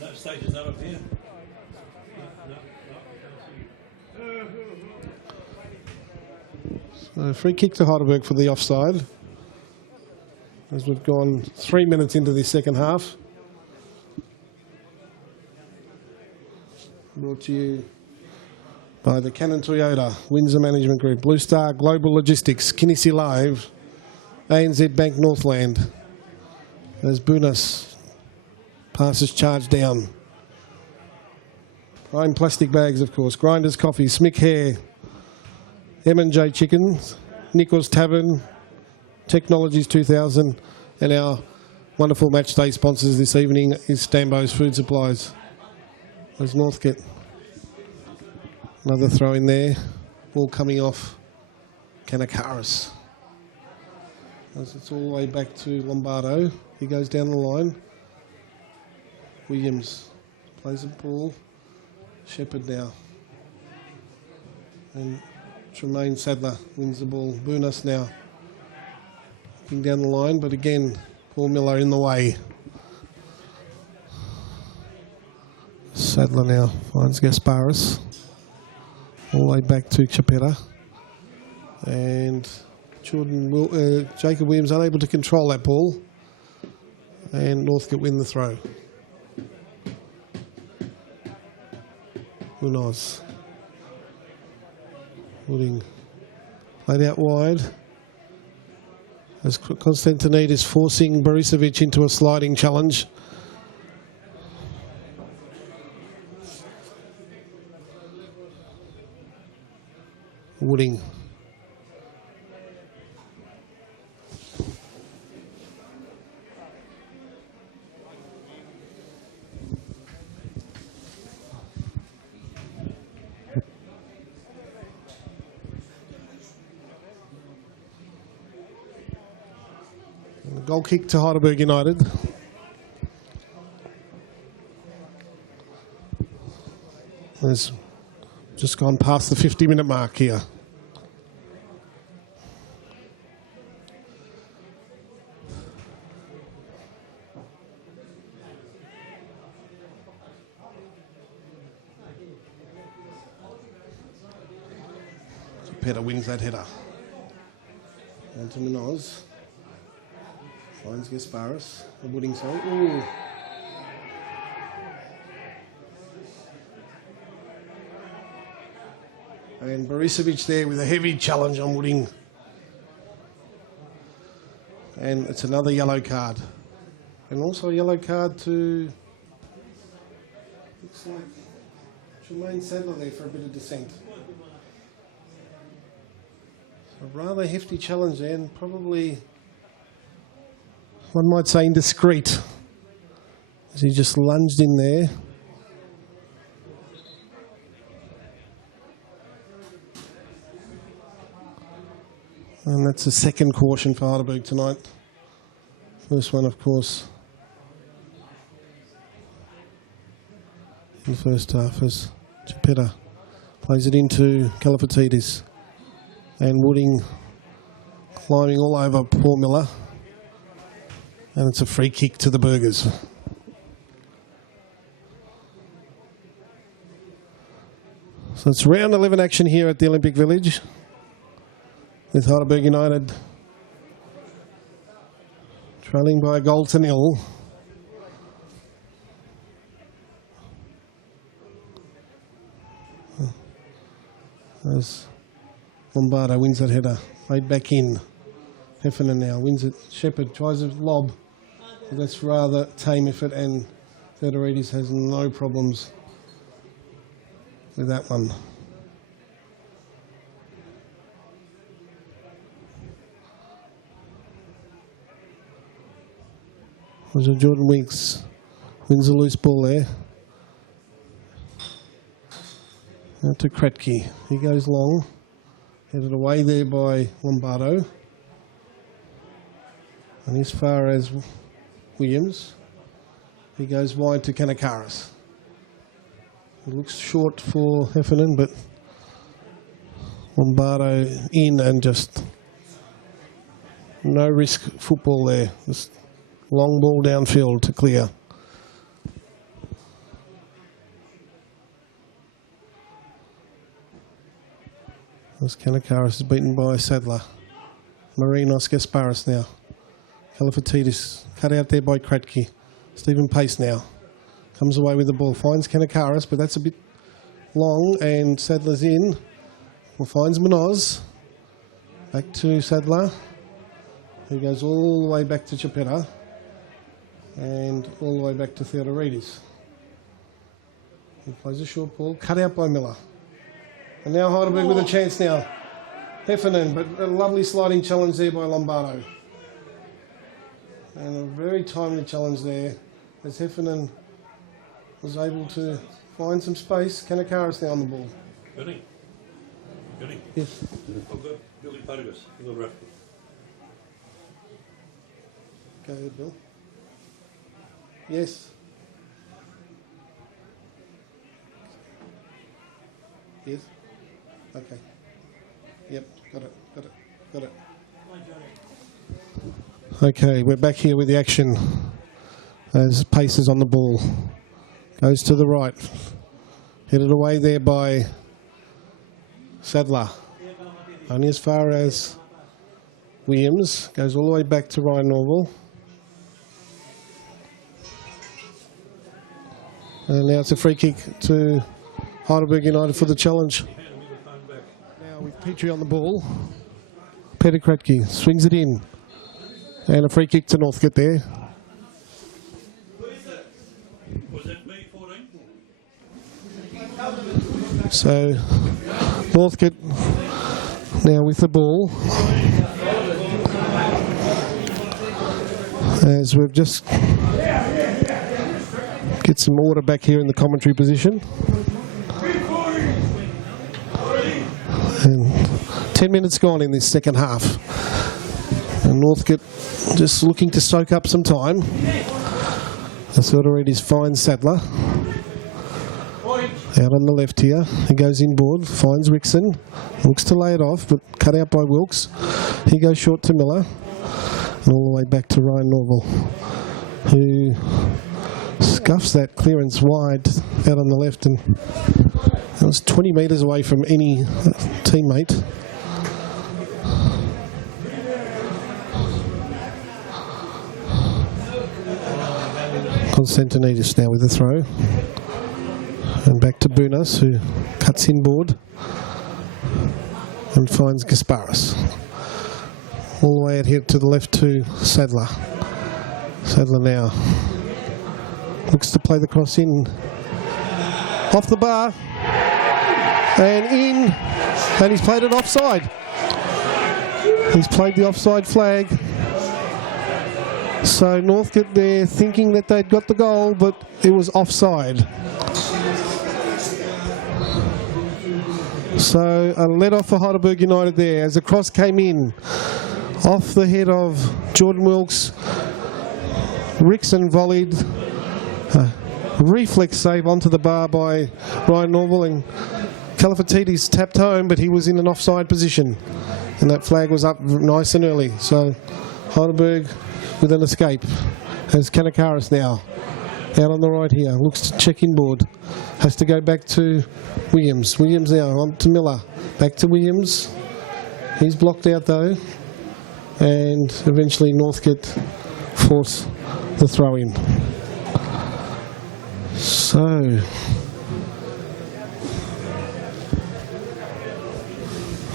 That stage is not up here. So free kick to Heidelberg for the offside, as we've gone 3 minutes into the second half. Brought to you by the Cannon Toyota, Windsor Management Group, Blue Star Global Logistics, Kinnisi Live, ANZ Bank Northland. As Bunas passes charge down. Grind plastic bags, of course. Grinders Coffee, Smick Hair, M&J Chickens, Nichols Tavern, Technologies 2000, and our wonderful match day sponsors this evening is Stambo's Food Supplies. There's Northcote. Another throw in there. Ball coming off Kanakaris. As it's all the way back to Lombardo. He goes down the line. Williams plays the ball. Shepherd now. And Tremaine Sadler wins the ball. Bunas now. Looking down the line, but again, Paul Miller in the way. Sadler now finds Gasparis. All the way back to Chapetta. And Jacob Williams unable to control that ball. And Northcote win the throw. Munoz. Wooding played out wide. As Konstantinidis forcing Borisevic into a sliding challenge. Wooding. Goal kick to Heidelberg United. There's just gone past the 50-minute mark here. Petter wins that header. On to Munoz. Finds Gasparis, the Wooding side. Ooh. And Borisevic there with a heavy challenge on Wooding. And it's another yellow card. And also a yellow card to, looks like Tremaine Sadler there for a bit of dissent. So a rather hefty challenge there, and probably, one might say, indiscreet, as he just lunged in there. And that's the second caution for Heidelberg tonight. First one, of course, in the first half, as Chapetta plays it into Kalafatidis. And Wooding climbing all over poor Miller. And it's a free kick to the Burgers. So it's round 11 action here at the Olympic Village, with Heidelberg United trailing by a goal to nil. As Lombardo wins that header, played back in. Heffernan now wins it. Shepherd tries a lob. That's rather tame effort, and Theodoridis has no problems with that one. So Jordan Winks wins a loose ball there. Out to Kratky. He goes long. Headed away there by Lombardo. And as far as Williams, he goes wide to Kanakaris. It looks short for Heffernan, but Lombardo in, and just no risk football there. Just long ball downfield to clear. As Kanakaris is beaten by Sadler. Marinos Gasparis now. Kalafatidis cut out there by Kratky. Stephen Pace now comes away with the ball. Finds Kanakaris, but that's a bit long, and Sadler's in. Well, finds Munoz. Back to Sadler. He goes all the way back to Chapetta. And all the way back to Theodoridis. He plays a short ball, cut out by Miller. And now Heidelberg with a chance now. Heffernan, but a lovely sliding challenge there by Lombardo. And a very timely challenge there as Heffernan was able to find some space. Kanakaris now on the ball. Billy. Billy. Yes. I've got Billy Pargas in the rough. Go ahead, Bill. Yes. Yes. Okay. Yep, got it. Okay, we're back here with the action as Pace is on the ball. Goes to the right. Headed away there by Sadler. Only as far as Williams. Goes all the way back to Ryan Norval. And now it's a free kick to Heidelberg United for the challenge. Now with Petrie on the ball. Peter Kratke swings it in. And a free kick to Northcote there. Was that me, 14? So Northcote now with the ball. As we've just get some order back here in the commentary position. And 10 minutes gone in this second half. And Northcote just looking to soak up some time. That's what already finds Sadler. Out on the left here. He goes inboard, finds Rickson. Looks to lay it off, but cut out by Wilkes. He goes short to Miller. And all the way back to Ryan Norval, who scuffs that clearance wide out on the left. And it was 20 metres away from any teammate. Constantinides now with the throw. And back to Bunas, who cuts inboard and finds Gasparis. All the way out here to the left to Sadler. Sadler now looks to play the cross in. Off the bar. And in. And he's played it offside. He's played the offside flag. So Northcote there thinking that they'd got the goal, but it was offside. So a let off for Heidelberg United there as the cross came in off the head of Jordan Wilkes. Rickson volleyed. Reflex save onto the bar by Ryan Norval, and Califatidis tapped home, but he was in an offside position. And that flag was up nice and early. So Heidelberg with an escape as Kanakaris now out on the right here, looks to check inboard, has to go back to Williams. Williams now on to Miller, back to Williams. He's blocked out though, and eventually Northcote force the throw in. So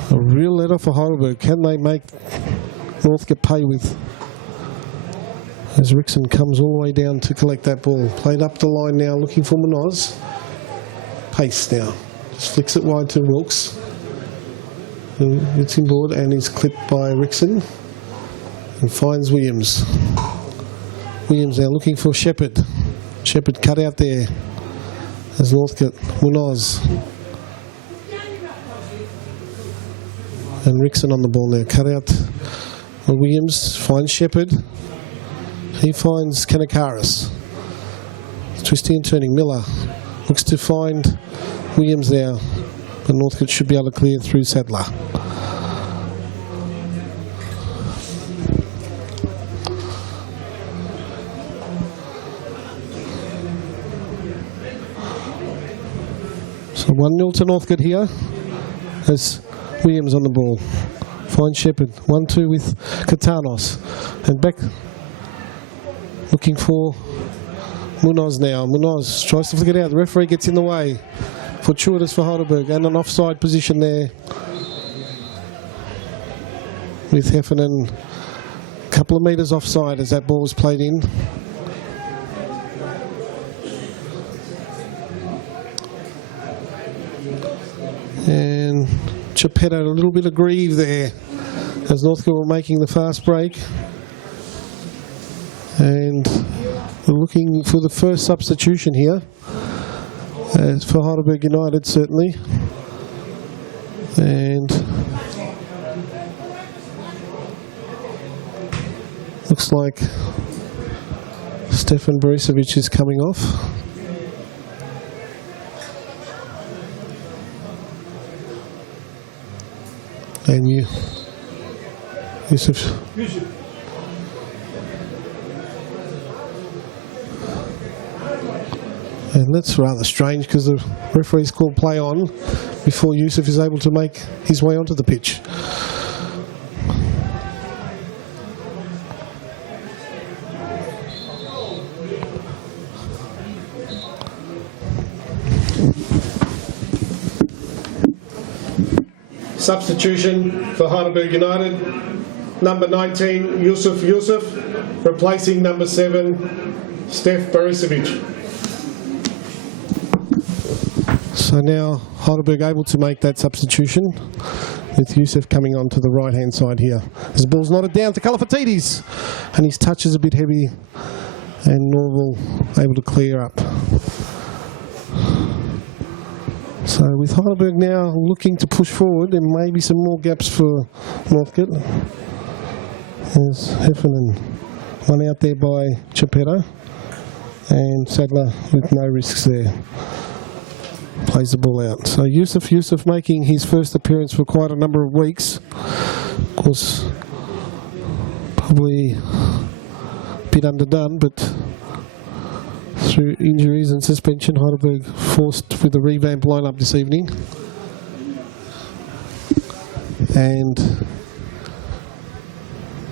a real let off for Heidelberg. Can they make Northcote pay with? As Rickson comes all the way down to collect that ball. Played up the line now, looking for Munoz. Pace now. Just flicks it wide to Wilkes. Who gets inboard and is clipped by Rickson. And finds Williams. Williams now looking for Shepherd. Shepherd cut out there. As Northcote. Munoz. And Rickson on the ball now. Cut out by Williams. Finds Shepherd. He finds Kanakaris. Twisting and turning. Miller looks to find Williams now, but Northcote should be able to clear through Sadler. So 1-0 to Northcote here as Williams on the ball. Finds Shepherd. 1-2 with Katanos. And back. Looking for Munoz now. Munoz tries to flick it out. The referee gets in the way. Fortuitous for Heidelberg, and an offside position there with Heffernan a couple of metres offside as that ball was played in. Chipetta, a little bit of grieve there as Northcote were making the fast break. And we're looking for the first substitution here, as for Heidelberg United certainly. And looks like Stefan Borisevic is coming off. And Yusuf. And that's rather strange because the referee's called play on before Yusuf is able to make his way onto the pitch. Substitution for Heidelberg United, number 19 Yusuf, replacing number 7 Stef Borisevic. So now Heidelberg able to make that substitution with Yusuf coming on to the right hand side here. His ball's knotted down to Kalafatidis and his touch is a bit heavy and Norval able to clear up. So with Heidelberg now looking to push forward, there may be some more gaps for Northcote. There's Heffernan, one out there by Chipetta, and Sadler with no risks there. Plays the ball out. So Yusuf making his first appearance for quite a number of weeks. Of course, probably a bit underdone, but through injuries and suspension, Heidelberg forced with the revamp lineup this evening. And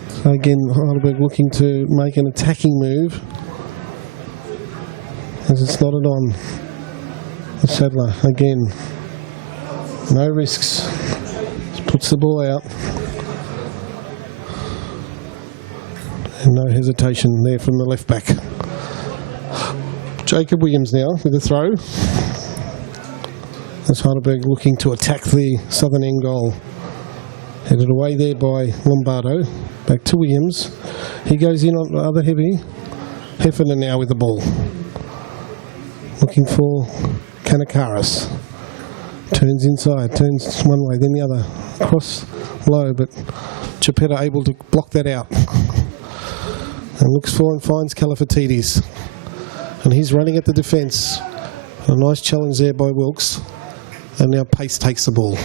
so again, Heidelberg looking to make an attacking move as it's knotted on. Sadler again, no risks, just puts the ball out. And no hesitation there from the left back. Jacob Williams now with a throw. As Heidelberg looking to attack the southern end goal. Headed away there by Lombardo. Back to Williams. He goes in on the other heavy. Heffernan now with the ball. Looking for Kanakaris. Turns inside, turns one way, then the other. Cross low, but Chipetta able to block that out. And looks for and finds Kalafatidis. And he's running at the defence. A nice challenge there by Wilkes. And now Pace takes the ball.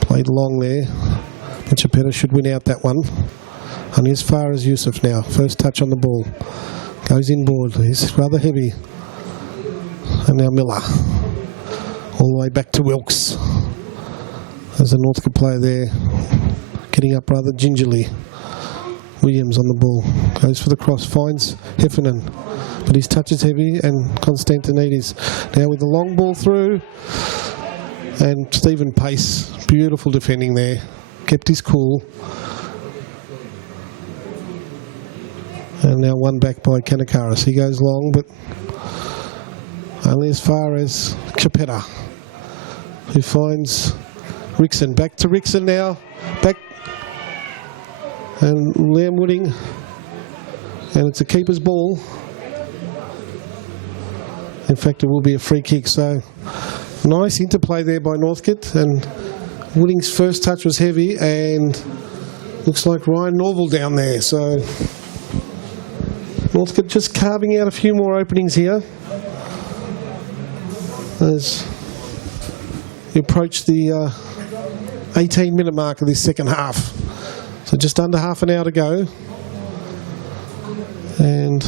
Played long there. But Chipetta should win out that one. And as far as Yusuf now. First touch on the ball. Goes inboard. He's rather heavy. And now Miller. All the way back to Wilkes. There's a Northcote player there. Getting up rather gingerly. Williams on the ball, goes for the cross, finds Heffernan, but his touch is heavy, and Konstantinidis now with the long ball through, and Stephen Pace, beautiful defending there, kept his cool, and now one back by Kanakaris. He goes long, but only as far as Chipetta, who finds Rickson. Back to Rickson now, back. And Liam Wooding, and it's a keeper's ball. In fact, it will be a free kick. So nice interplay there by Northcote, and Wooding's first touch was heavy, and looks like Ryan Norval down there. So Northcote just carving out a few more openings here as we approach the 18-minute mark of this second half. So just under half an hour to go. And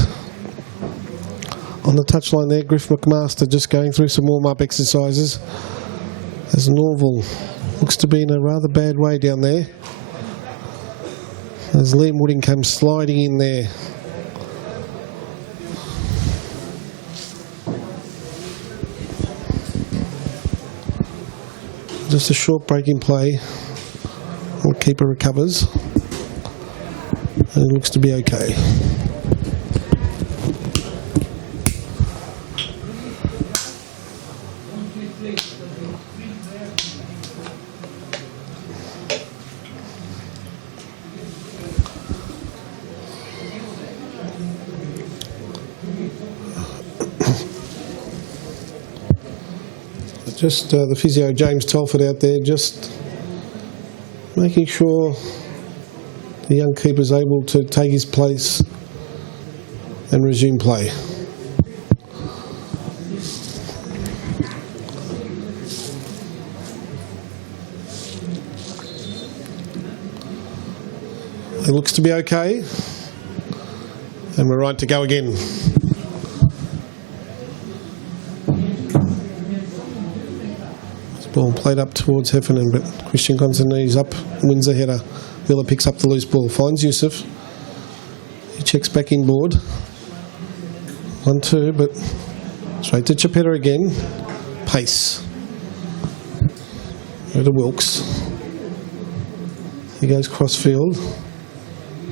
on the touchline there, Griff McMaster just going through some warm-up exercises as Norval looks to be in a rather bad way down there. As Liam Wooding comes sliding in there. Just a short break in play. The keeper recovers. And it looks to be okay. Just the physio, James Telford, out there, just making sure the young keeper's able to take his place and resume play. It looks to be okay, and we're right to go again. Ball played up towards Heffernan, but Christian Constantine's up, wins the header. Villa picks up the loose ball, finds Yusuf. He checks back inboard. 1-2, but straight to Chapetta again. Pace. Go to Wilkes. He goes cross-field.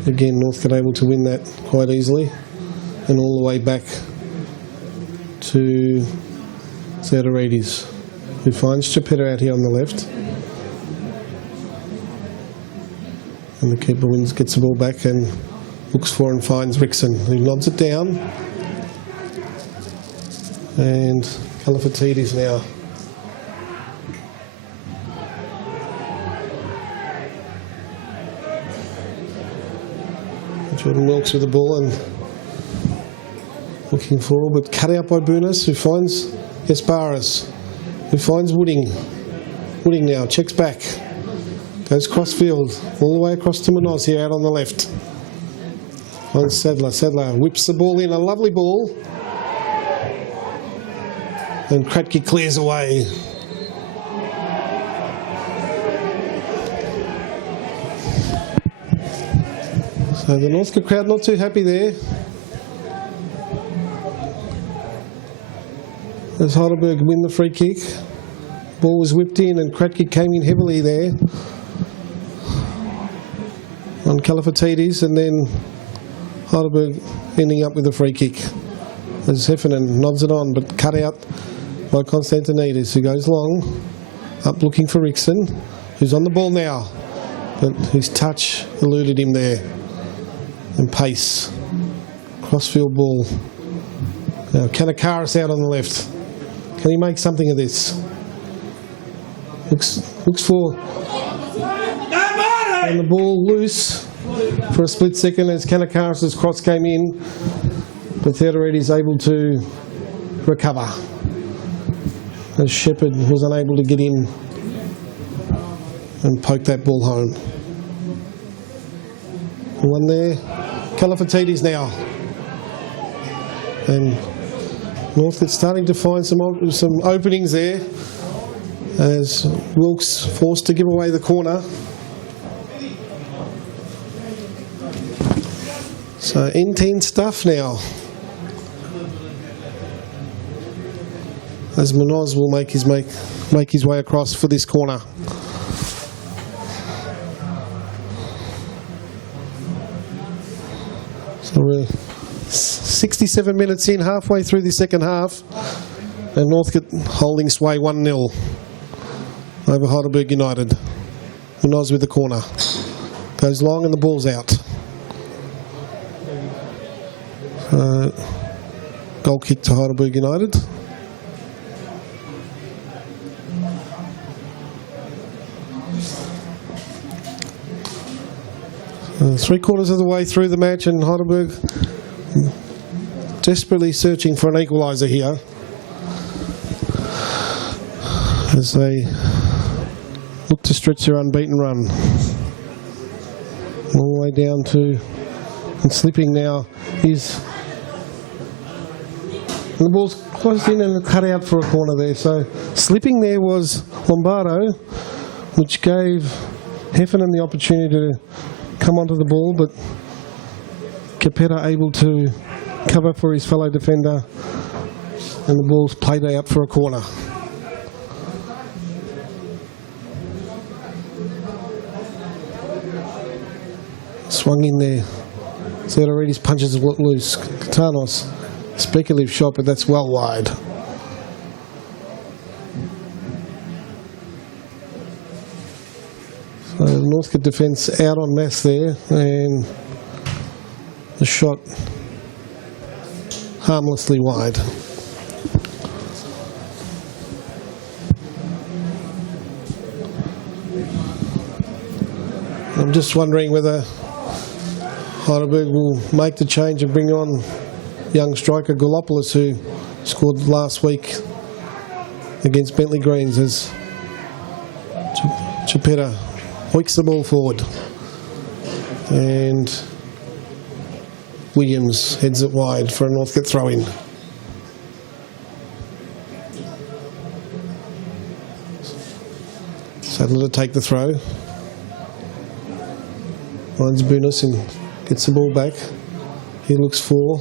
Again, Northcote able to win that quite easily. And all the way back to Theodoridis, who finds Chapetta out here on the left. And the keeper wins, gets the ball back and looks for and finds Rickson, who nods it down. And Califatidis now. Jordan Wilkes with the ball and looking for, but cut out by Bunas, who finds Esparas, who finds Wooding. Wooding now checks back, goes cross-field, all the way across to Manoz here out on the left. Finds Sadler. Sadler whips the ball in, a lovely ball. And Kratky clears away. So the Northcote crowd not too happy there. As Heidelberg win the free kick. Ball was whipped in and Kratky came in heavily there on Califatidis, and then Heidelberg ending up with a free kick. As Heffernan nods it on, but cut out by Constantinidis, who goes long, up looking for Rickson, who's on the ball now, but his touch eluded him there. And Pace, crossfield ball. Now Kanakaris out on the left. Can he make something of this? Looks for, and the ball loose for a split second as Kanakaris' cross came in, but Theodoridis is able to recover as Shepherd was unable to get in and poke that ball home. One there, Califatidis now, and Northcote starting to find some openings there as Wilkes forced to give away the corner. So N10 stuff now, as Manoz will make his way across for this corner. So we're 67 minutes in, halfway through the second half, and Northcote holding sway 1-0 over Heidelberg United. Manoz with the corner. Goes long and the ball's out. Goal kick to Heidelberg United. Three quarters of the way through the match, and Heidelberg desperately searching for an equaliser here as they look to stretch their unbeaten run. All the way down to, and slipping now is, and the ball's closed in and cut out for a corner there. So slipping there was Lombardo, which gave Heffernan the opportunity to come onto the ball, but Capetta able to cover for his fellow defender, and the ball's played out for a corner. Swung in there. Theodoridis punches it loose. Katanos, speculative shot, but that's well wide. So the Northcote defence out en masse there, and the shot harmlessly wide. I'm just wondering whether Heidelberg will make the change and bring on young striker Goulopoulos, who scored last week against Bentley Greens, as Chapetta hoiks the ball forward. And Williams heads it wide for a Northcote throw-in. Sadler to take the throw. Finds Bunis and gets the ball back. He looks for,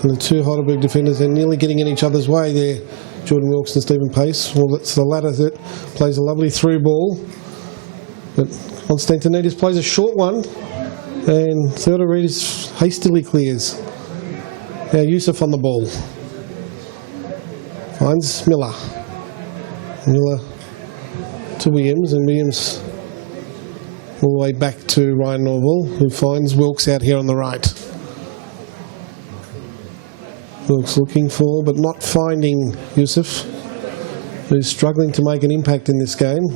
and the two Heidelberg defenders are nearly getting in each other's way there, Jordan Wilkes and Stephen Pace. Well, it's the latter that plays a lovely through ball, but Constantinidis plays a short one, and Theodoridis hastily clears. Now Yusuf on the ball. Finds Miller. Miller to Williams, and Williams all the way back to Ryan Norval, who finds Wilkes out here on the right. Wilkes looking for, but not finding Yusuf, who's struggling to make an impact in this game.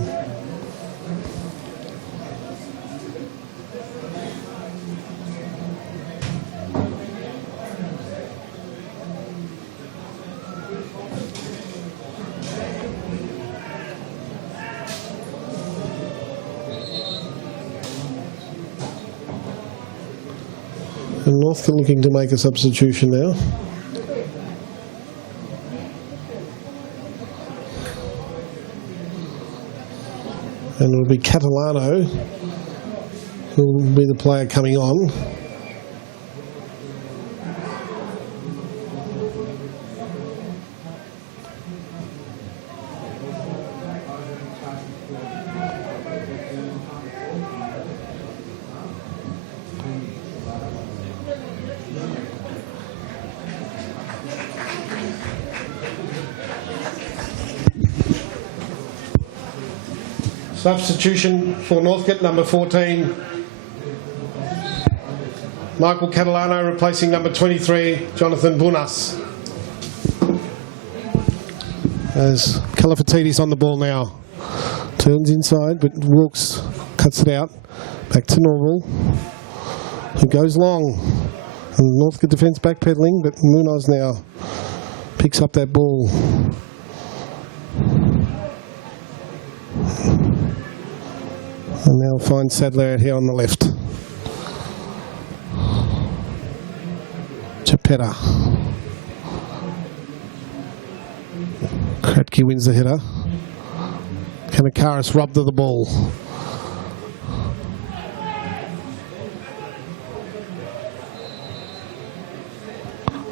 And Northcote looking to make a substitution now. And it'll be Catalano who will be the player coming on. Substitution for Northcote, number 14, Michael Catalano, replacing number 23, Jonathan Bunas. As Kalafatidis on the ball now. Turns inside, but Wilkes cuts it out. Back to Norval, who goes long. And Northcote defence backpedaling, but Munoz now picks up that ball. And now find Sadler out here on the left. Chapetta. Kratky wins the header. Kanakaris robbed of the ball.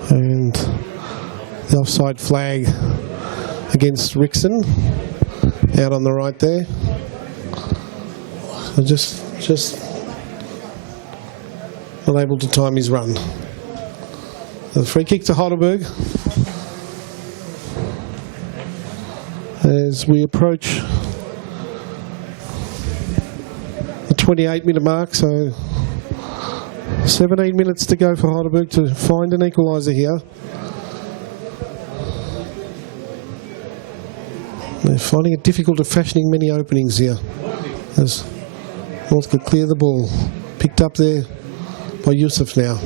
And the offside flag against Rickson out on the right there. So just not able to time his run. The free kick to Heidelberg as we approach the 28-minute mark, so 17 minutes to go for Heidelberg to find an equaliser here. They're finding it difficult to fashioning many openings here as Northcote clear the ball. Picked up there by Yusuf now.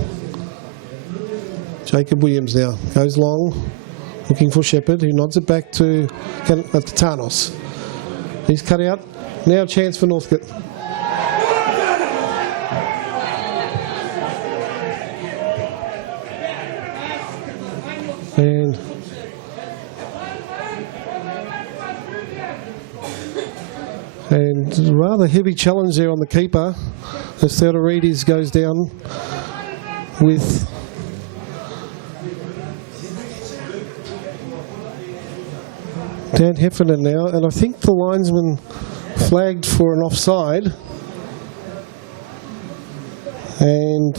Jacob Williams now goes long, looking for Shepherd, who nods it back to Tanos. He's cut out. Now a chance for Northcote. And rather heavy challenge there on the keeper as Theodoridis goes down with Dan Heffernan now, and I think the linesman flagged for an offside, and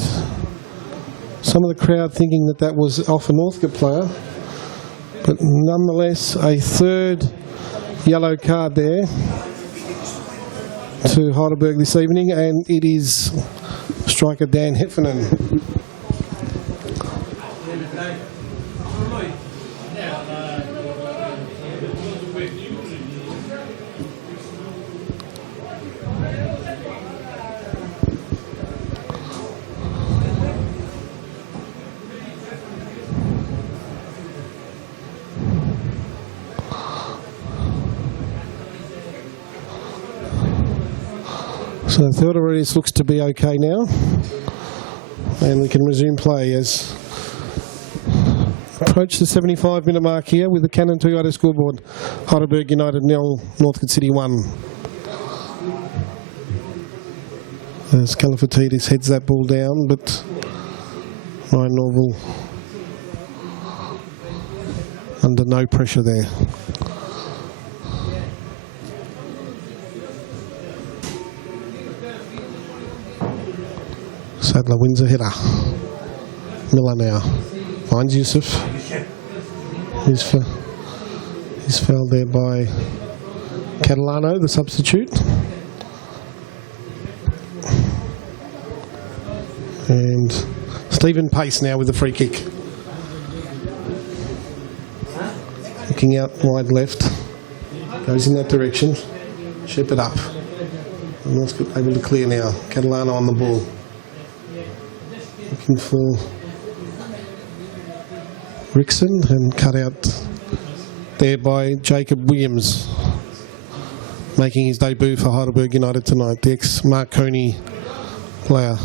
some of the crowd thinking that that was off a Northcote player, but nonetheless a third yellow card there to Heidelberg this evening, and it is striker Dan Heffernan. So Theodoridis looks to be okay now, and we can resume play as approach the 75-minute mark here with the Canon Toyota scoreboard. Heidelberg United 0, Northcote City 1. As Califatidis heads that ball down, but Ryan Norval under no pressure there. Sadler wins a header. Miller now finds Yusuf. He's fouled there by Catalano, the substitute. And Stephen Pace now with the free kick. Looking out wide left. Goes in that direction. Shepherd up. And Northcote able to clear now. Catalano on the ball. Looking for Rickson and cut out there by Jacob Williams. Making his debut for Heidelberg United tonight. The ex-Marconi player.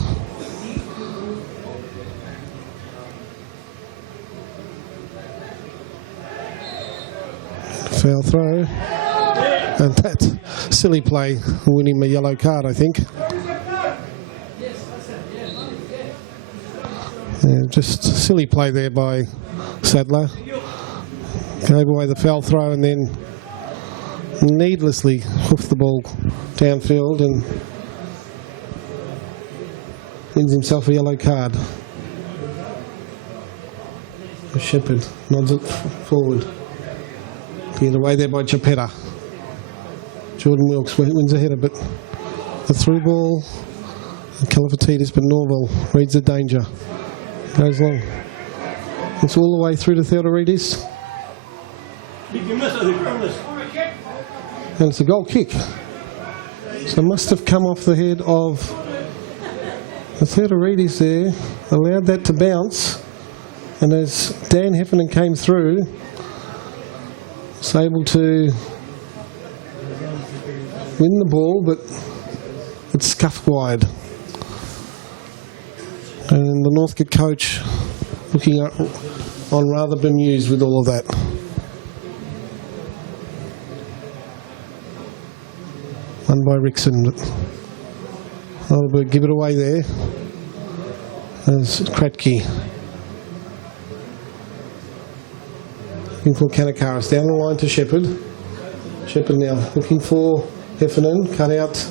Foul throw, and that silly play winning him a yellow card, I think. Yeah, just silly play there by Sadler. Gave away the foul throw and then needlessly hoofed the ball downfield and wins himself a yellow card. Shepherd nods it forward. Cleared away there by Chapetta. Jordan Wilkes wins a header, but the through ball. Califatidis, but Norval reads the danger. Goes long. It's all the way through to Theodoridis. And it's a goal kick. So it must have come off the head of the Theodoridis there. Allowed that to bounce. And as Dan Heffernan came through, was able to win the ball, but it's scuffed wide. And the Northcote coach looking on rather bemused with all of that. Won by Rickson, but Heidelberg give it away there. As Kratke. Looking for Kanakaris, down the line to Shepherd. Shepherd now looking for Heffernan, cut out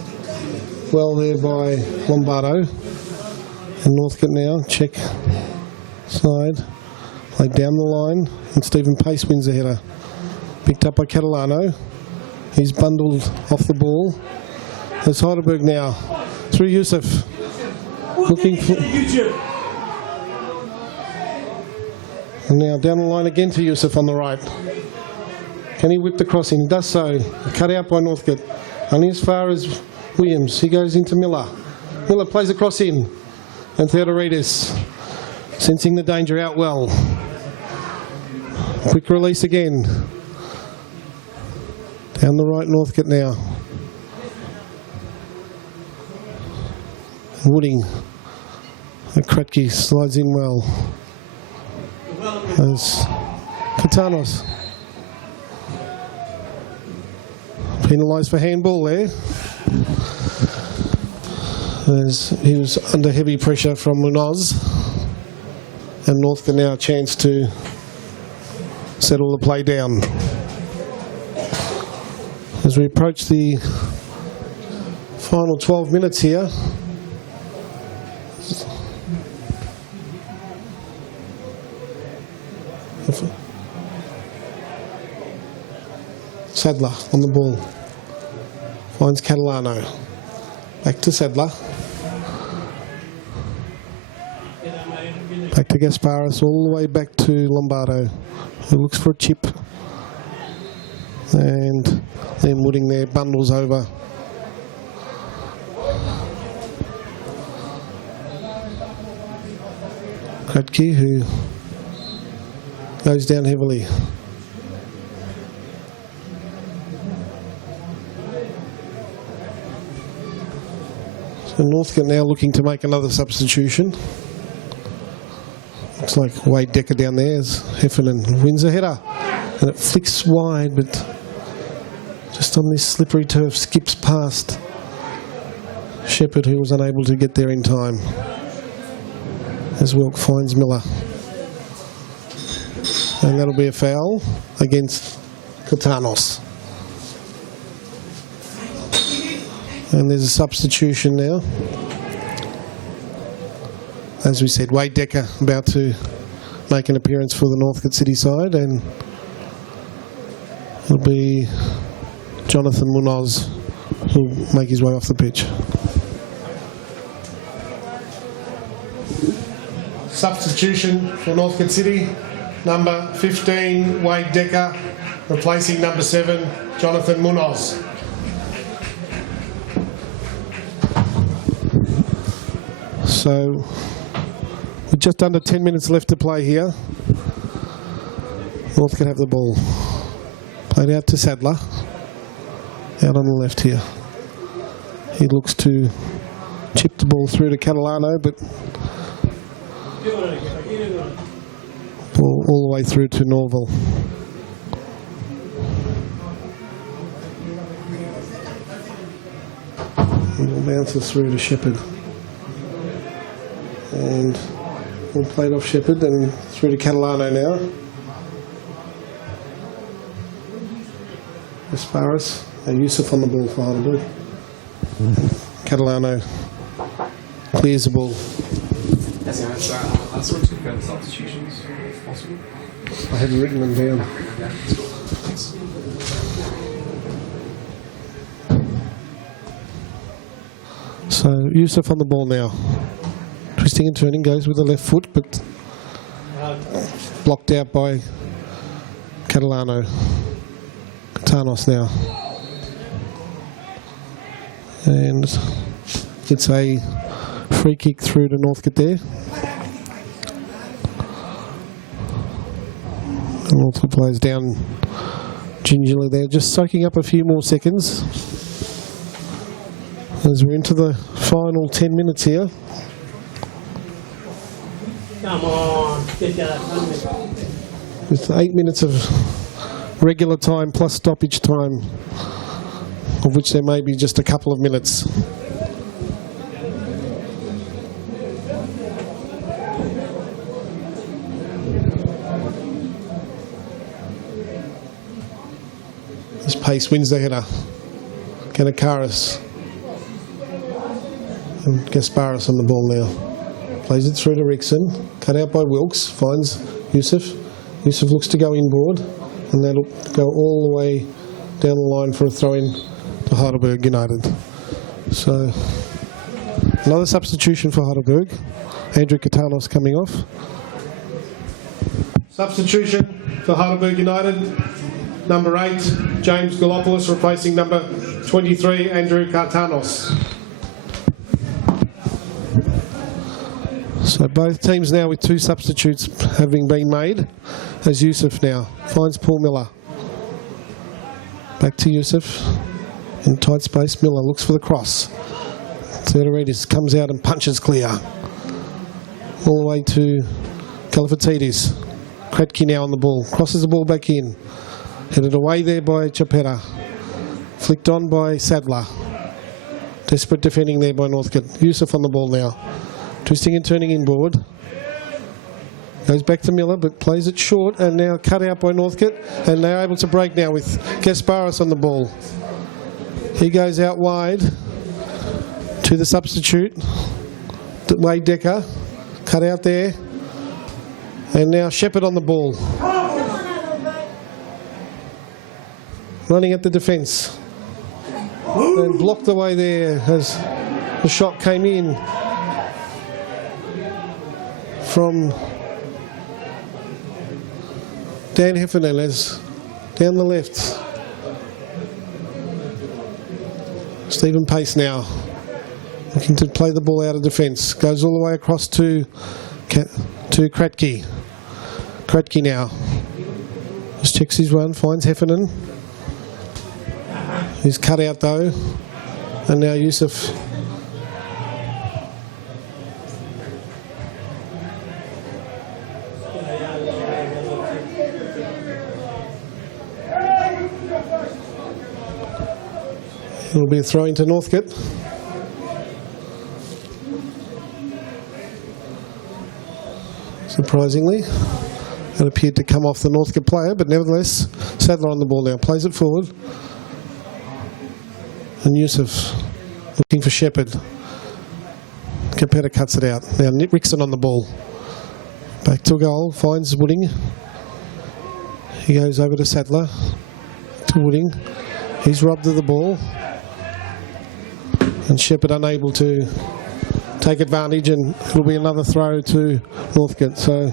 well there by Lombardo. And Northcote now, check side, played down the line, and Stephen Pace wins the header. Picked up by Catalano. He's bundled off the ball. There's Heidelberg now, through Yusuf. Looking for... And now down the line again to Yusuf on the right. Can he whip the crossing? He does so. Cut out by Northcote. Only as far as Williams. He goes into Miller. Miller plays the cross in. And Theodoridis sensing the danger out well. Quick release again. Down the right, Northcote now. Wooding. Kratke slides in well. As Katanos penalised for handball there, as he was under heavy pressure from Munoz, and Northcote now a chance to settle the play down. As we approach the final 12 minutes here, Sadler on the ball. Finds Catalano. Back to Sadler. Back to Gasparis, all the way back to Lombardo, who looks for a chip. And then Wooding there bundles over. Kratke, who goes down heavily. And Northcote now looking to make another substitution. Looks like Wade Decker down there as Heffernan wins a header. And it flicks wide, but just on this slippery turf skips past Shepherd, who was unable to get there in time. As Wilk finds Miller. And that'll be a foul against Katanos. And there's a substitution now. As we said, Wade Decker about to make an appearance for the Northcote City side, and it'll be Jonathan Munoz who'll make his way off the pitch. Substitution for Northcote City, number 15, Wade Decker, replacing number 7, Jonathan Munoz. So, with just under 10 minutes left to play here, Northcote have the ball. Played out to Sadler, out on the left here. He looks to chip the ball through to Catalano, but ball all the way through to Norval. And it bounces through to Shepherd. And we'll play it off Shepherd and through to Catalano now. Asparis, Yusuf on the ball for Heidelberg. Catalano clears the ball. That's sort of good substitutions, if possible. I haven't written them down. So Yusuf on the ball now. Twisting and turning, goes with the left foot, but blocked out by Catalano. Katanos now. And it's a free kick through to Northcote there. The Northcote players down gingerly there, just soaking up a few more seconds as we're into the final 10 minutes here. Come on, get that. With 8 minutes of regular time plus stoppage time, of which there may be just a couple of minutes. This pace wins the header. Kanakaris and Gasparis on the ball now. Plays it through to Rickson. Cut out by Wilkes. Finds Yusuf. Yusuf looks to go inboard, and that'll go all the way down the line for a throw-in to Heidelberg United. So another substitution for Heidelberg. Andrew Katanos coming off. Substitution for Heidelberg United. Number 8, James Galopoulos, replacing number 23, Andrew Katanos. So both teams now with 2 substitutes having been made, as Yusuf now finds Paul Miller. Back to Yusuf in tight space. Miller looks for the cross. Theodoridis comes out and punches clear. All the way to Kalifatidis. Kretke now on the ball. Crosses the ball back in. Headed away there by Chapetta. Flicked on by Sadler. Desperate defending there by Northcote. Yusuf on the ball now. Twisting and turning inboard. Goes back to Miller, but plays it short, and now cut out by Northcote, and they're able to break now with Gasparis on the ball. He goes out wide to the substitute, Wade Decker, cut out there, and now Shepherd on the ball. Running at the defence, and blocked away there as the shot came in from Dan Heffernan as down the left. Stephen Pace now looking to play the ball out of defence. Goes all the way across to Kretke. Kretke now just checks his run, finds Heffernan. He's cut out though, and now Yusuf It'll be a throw into Northcote. Surprisingly, it appeared to come off the Northcote player, but nevertheless, Sadler on the ball now, plays it forward. And Yusuf looking for Shepherd. Capetta cuts it out. Now Nick Rickson on the ball. Back to goal, finds Wooding. He goes over to Sadler, to Wooding. He's robbed of the ball. And Shepherd unable to take advantage, and it'll be another throw to Northcote. So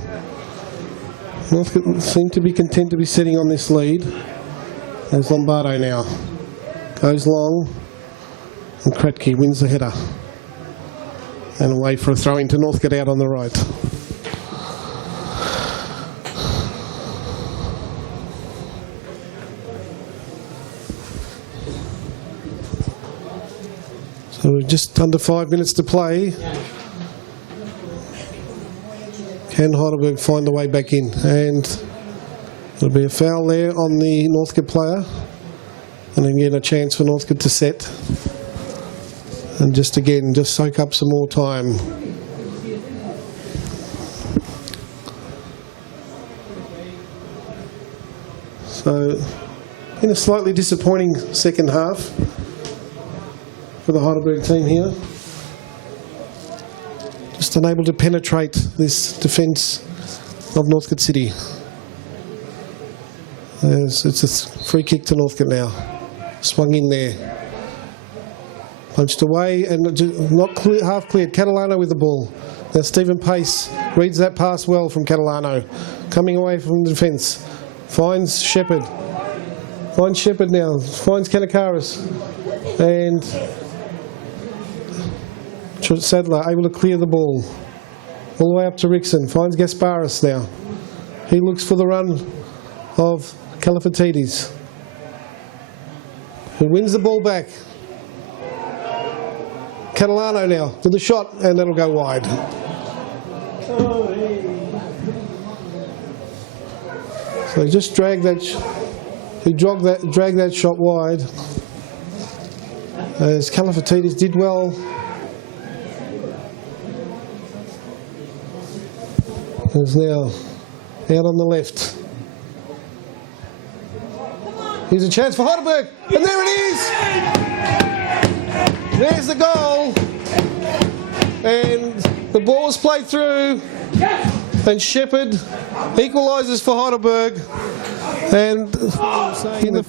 Northcote seem to be content to be sitting on this lead. There's Lombardo now. Goes long, and Kratky wins the header. And away for a throw into Northcote out on the right. So we're just under 5 minutes to play. Can Heidelberg find a way back in? And there'll be a foul there on the Northcote player. And again, a chance for Northcote to set. And just again, just soak up some more time. So, in a slightly disappointing second half for the Heidelberg team here. Just unable to penetrate this defence of Northcote City. It's a free kick to Northcote now. Swung in there. Punched away and not clear, half cleared. Catalano with the ball. Now Stephen Pace reads that pass well from Catalano. Coming away from the defence. Finds Shepherd. Finds Shepherd now. Finds Kanakaris. And Sadler able to clear the ball. All the way up to Rickson. Finds Gasparis now. He looks for the run of Kalafatidis, who wins the ball back. Catalano now with the shot, and that'll go wide. So just drag that. He dragged that shot wide. As Kalafatidis did well. Is now out on the left. Here's a chance for Heidelberg, and there it is! There's the goal, and the ball is played through, and Shepherd equalises for Heidelberg, and in the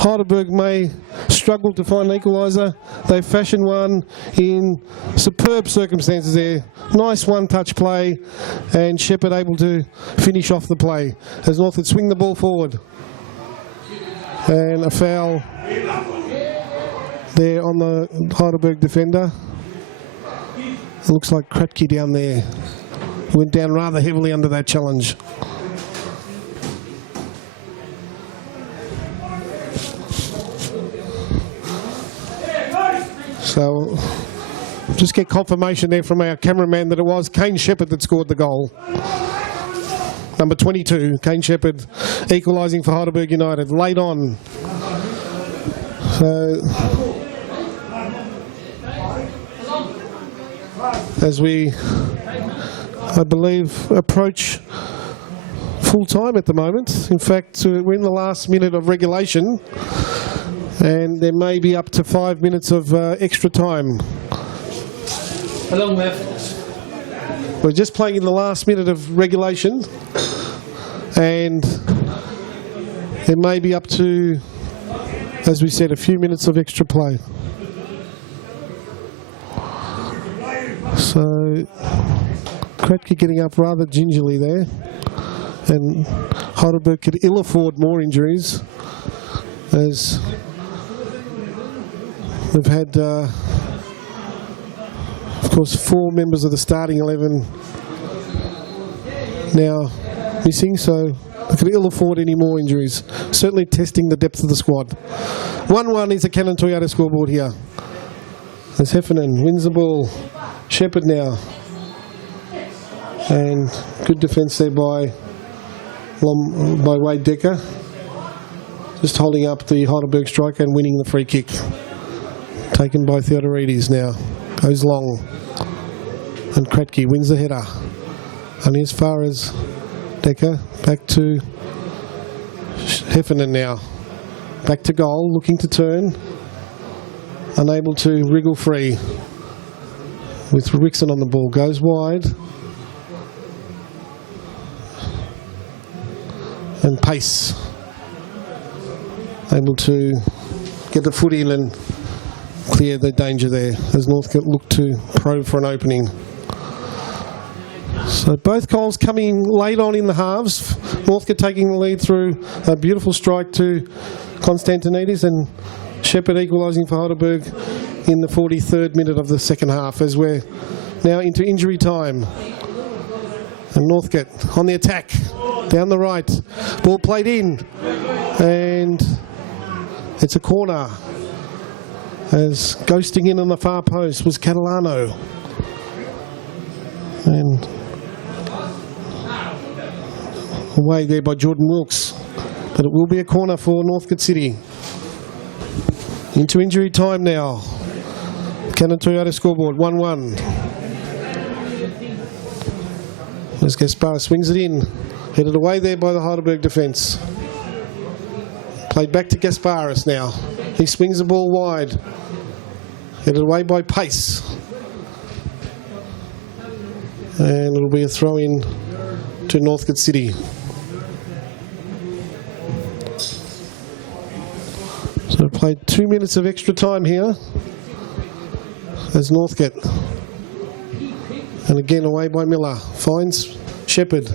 Heidelberg may struggle to find an equaliser. They fashioned one in superb circumstances there. Nice one-touch play, and Shepherd able to finish off the play as Northcote swing the ball forward. And a foul there on the Heidelberg defender. It looks like Kratky down there. Went down rather heavily under that challenge. So, just get confirmation there from our cameraman that it was Kane Shepherd that scored the goal. Number 22, Kane Shepherd, equalising for Heidelberg United, late on. So, as we, I believe, approach full time at the moment. In fact, we're in the last minute of regulation, and there may be up to 5 minutes of extra time. How long left? We're just playing in the last minute of regulation, and there may be up to, as we said, a few minutes of extra play. So Kratky getting up rather gingerly there, and Heidelberg could ill afford more injuries, as they've had of course 4 members of the starting 11 now missing, so they could ill afford any more injuries. Certainly testing the depth of the squad. 1-1 is the Canon Toyota scoreboard here. As Heffernan wins the ball. Shepherd now. And good defence there by Wade Decker. just holding up the Heidelberg striker and winning the free kick. Taken by Theodorides now. Goes long. And Kratky wins the header. Only as far as Decker. Back to Heffernan now. Back to goal, looking to turn. Unable to wriggle free. With Rickson on the ball. Goes wide. And Pace. Able to get the foot in and clear the danger there as Northcote look to probe for an opening. So both goals coming late on in the halves. Northcote taking the lead through a beautiful strike to Constantinides, and Shepherd equalising for Heidelberg in the 43rd minute of the second half as we're now into injury time. And Northcote on the attack, down the right. Ball played in, and it's a corner. As ghosting in on the far post was Catalano. And away there by Jordan Wilkes. But it will be a corner for Northcote City. Into injury time now. Cannon Toyota scoreboard, 1-1. As Gaspar swings it in. Headed away there by the Heidelberg defence. Played back to Gasparis now. He swings the ball wide. Headed away by Pace. And it'll be a throw in to Northcote City. So played 2 minutes of extra time here as Northcote. And again away by Miller. Finds Shepherd.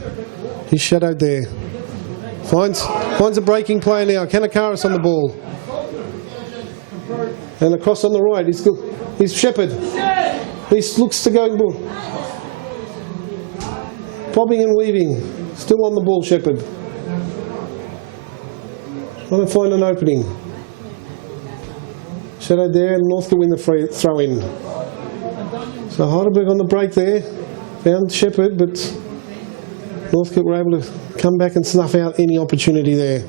He's shadowed there. Finds a breaking play now. Kanakaris on the ball. And across on the right, he's Shepherd. He looks to go ball. Bobbing and weaving. Still on the ball, Shepherd. Trying to find an opening. Shadowed there, and Northcote win the free throw in. So Heidelberg on the break there. Found Shepherd, but Northcote were able to come back and snuff out any opportunity there.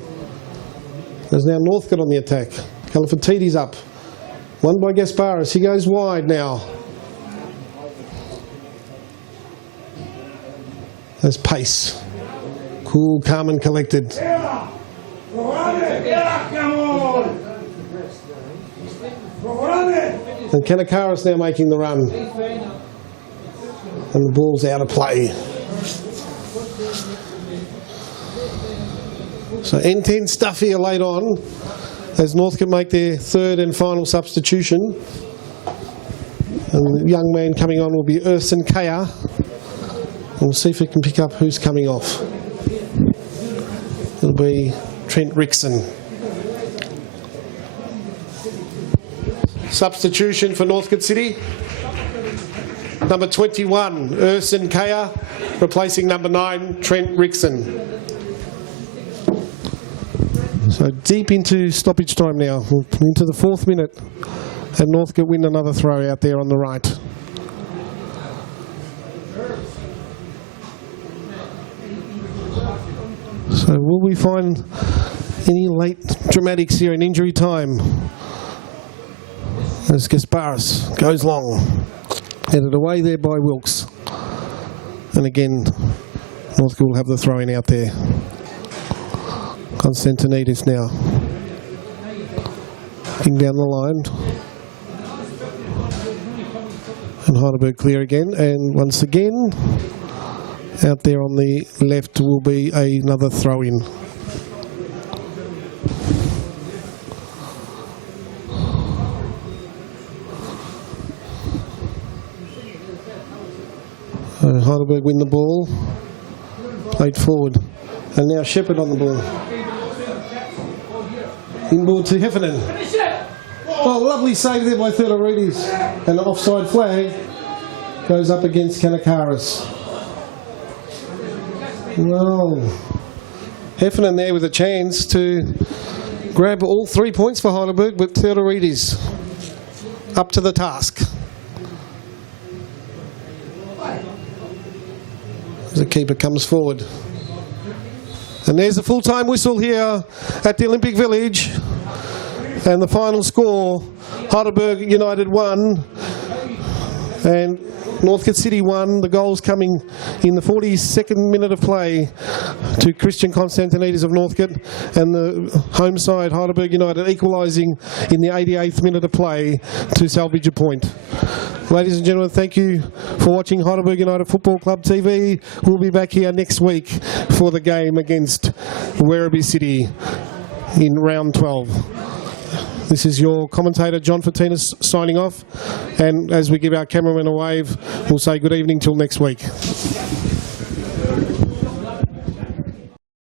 There's now Northcote on the attack. Califatidis up. Won by Gasparis. He goes wide now. There's Pace. Cool, calm and collected. And Kanakaris now making the run. And the ball's out of play. So N10 stuff here late on as Northcote make their third and final substitution. And the young man coming on will be Urson Kaya. And we'll see if we can pick up who's coming off. It'll be Trent Rickson. Substitution for Northcote City. Number 21, Urson Kaya, replacing number 9, Trent Rickson. So deep into stoppage time now, into the 4th minute, and Northcote win another throw out there on the right. So will we find any late dramatics here in injury time? As Gasparis goes long, headed away there by Wilkes. And again, Northcote will have the throw-in out there. Constantinides now. Looking down the line. And Heidelberg clear again. And once again, out there on the left will be another throw-in. Heidelberg win the ball, played forward, and now Shepherd on the ball. In ball to Heffernan. Oh, lovely save there by Theodorides. And the offside flag goes up against Kanakaris. Well, Heffernan there with a chance to grab all 3 points for Heidelberg, but Theodorides up to the task. The keeper comes forward. And there's the full-time whistle here at the Olympic Village. And the final score, Heidelberg United 1 and Northcote City 1. The goals coming in the 42nd minute of play to Christian Constantinides of Northcote, and the home side Heidelberg United equalising in the 88th minute of play to salvage a point. Ladies and gentlemen, thank you for watching Heidelberg United Football Club TV. We'll be back here next week for the game against Werribee City in round 12. This is your commentator, John Fatinas, signing off. And as we give our cameraman a wave, we'll say good evening till next week.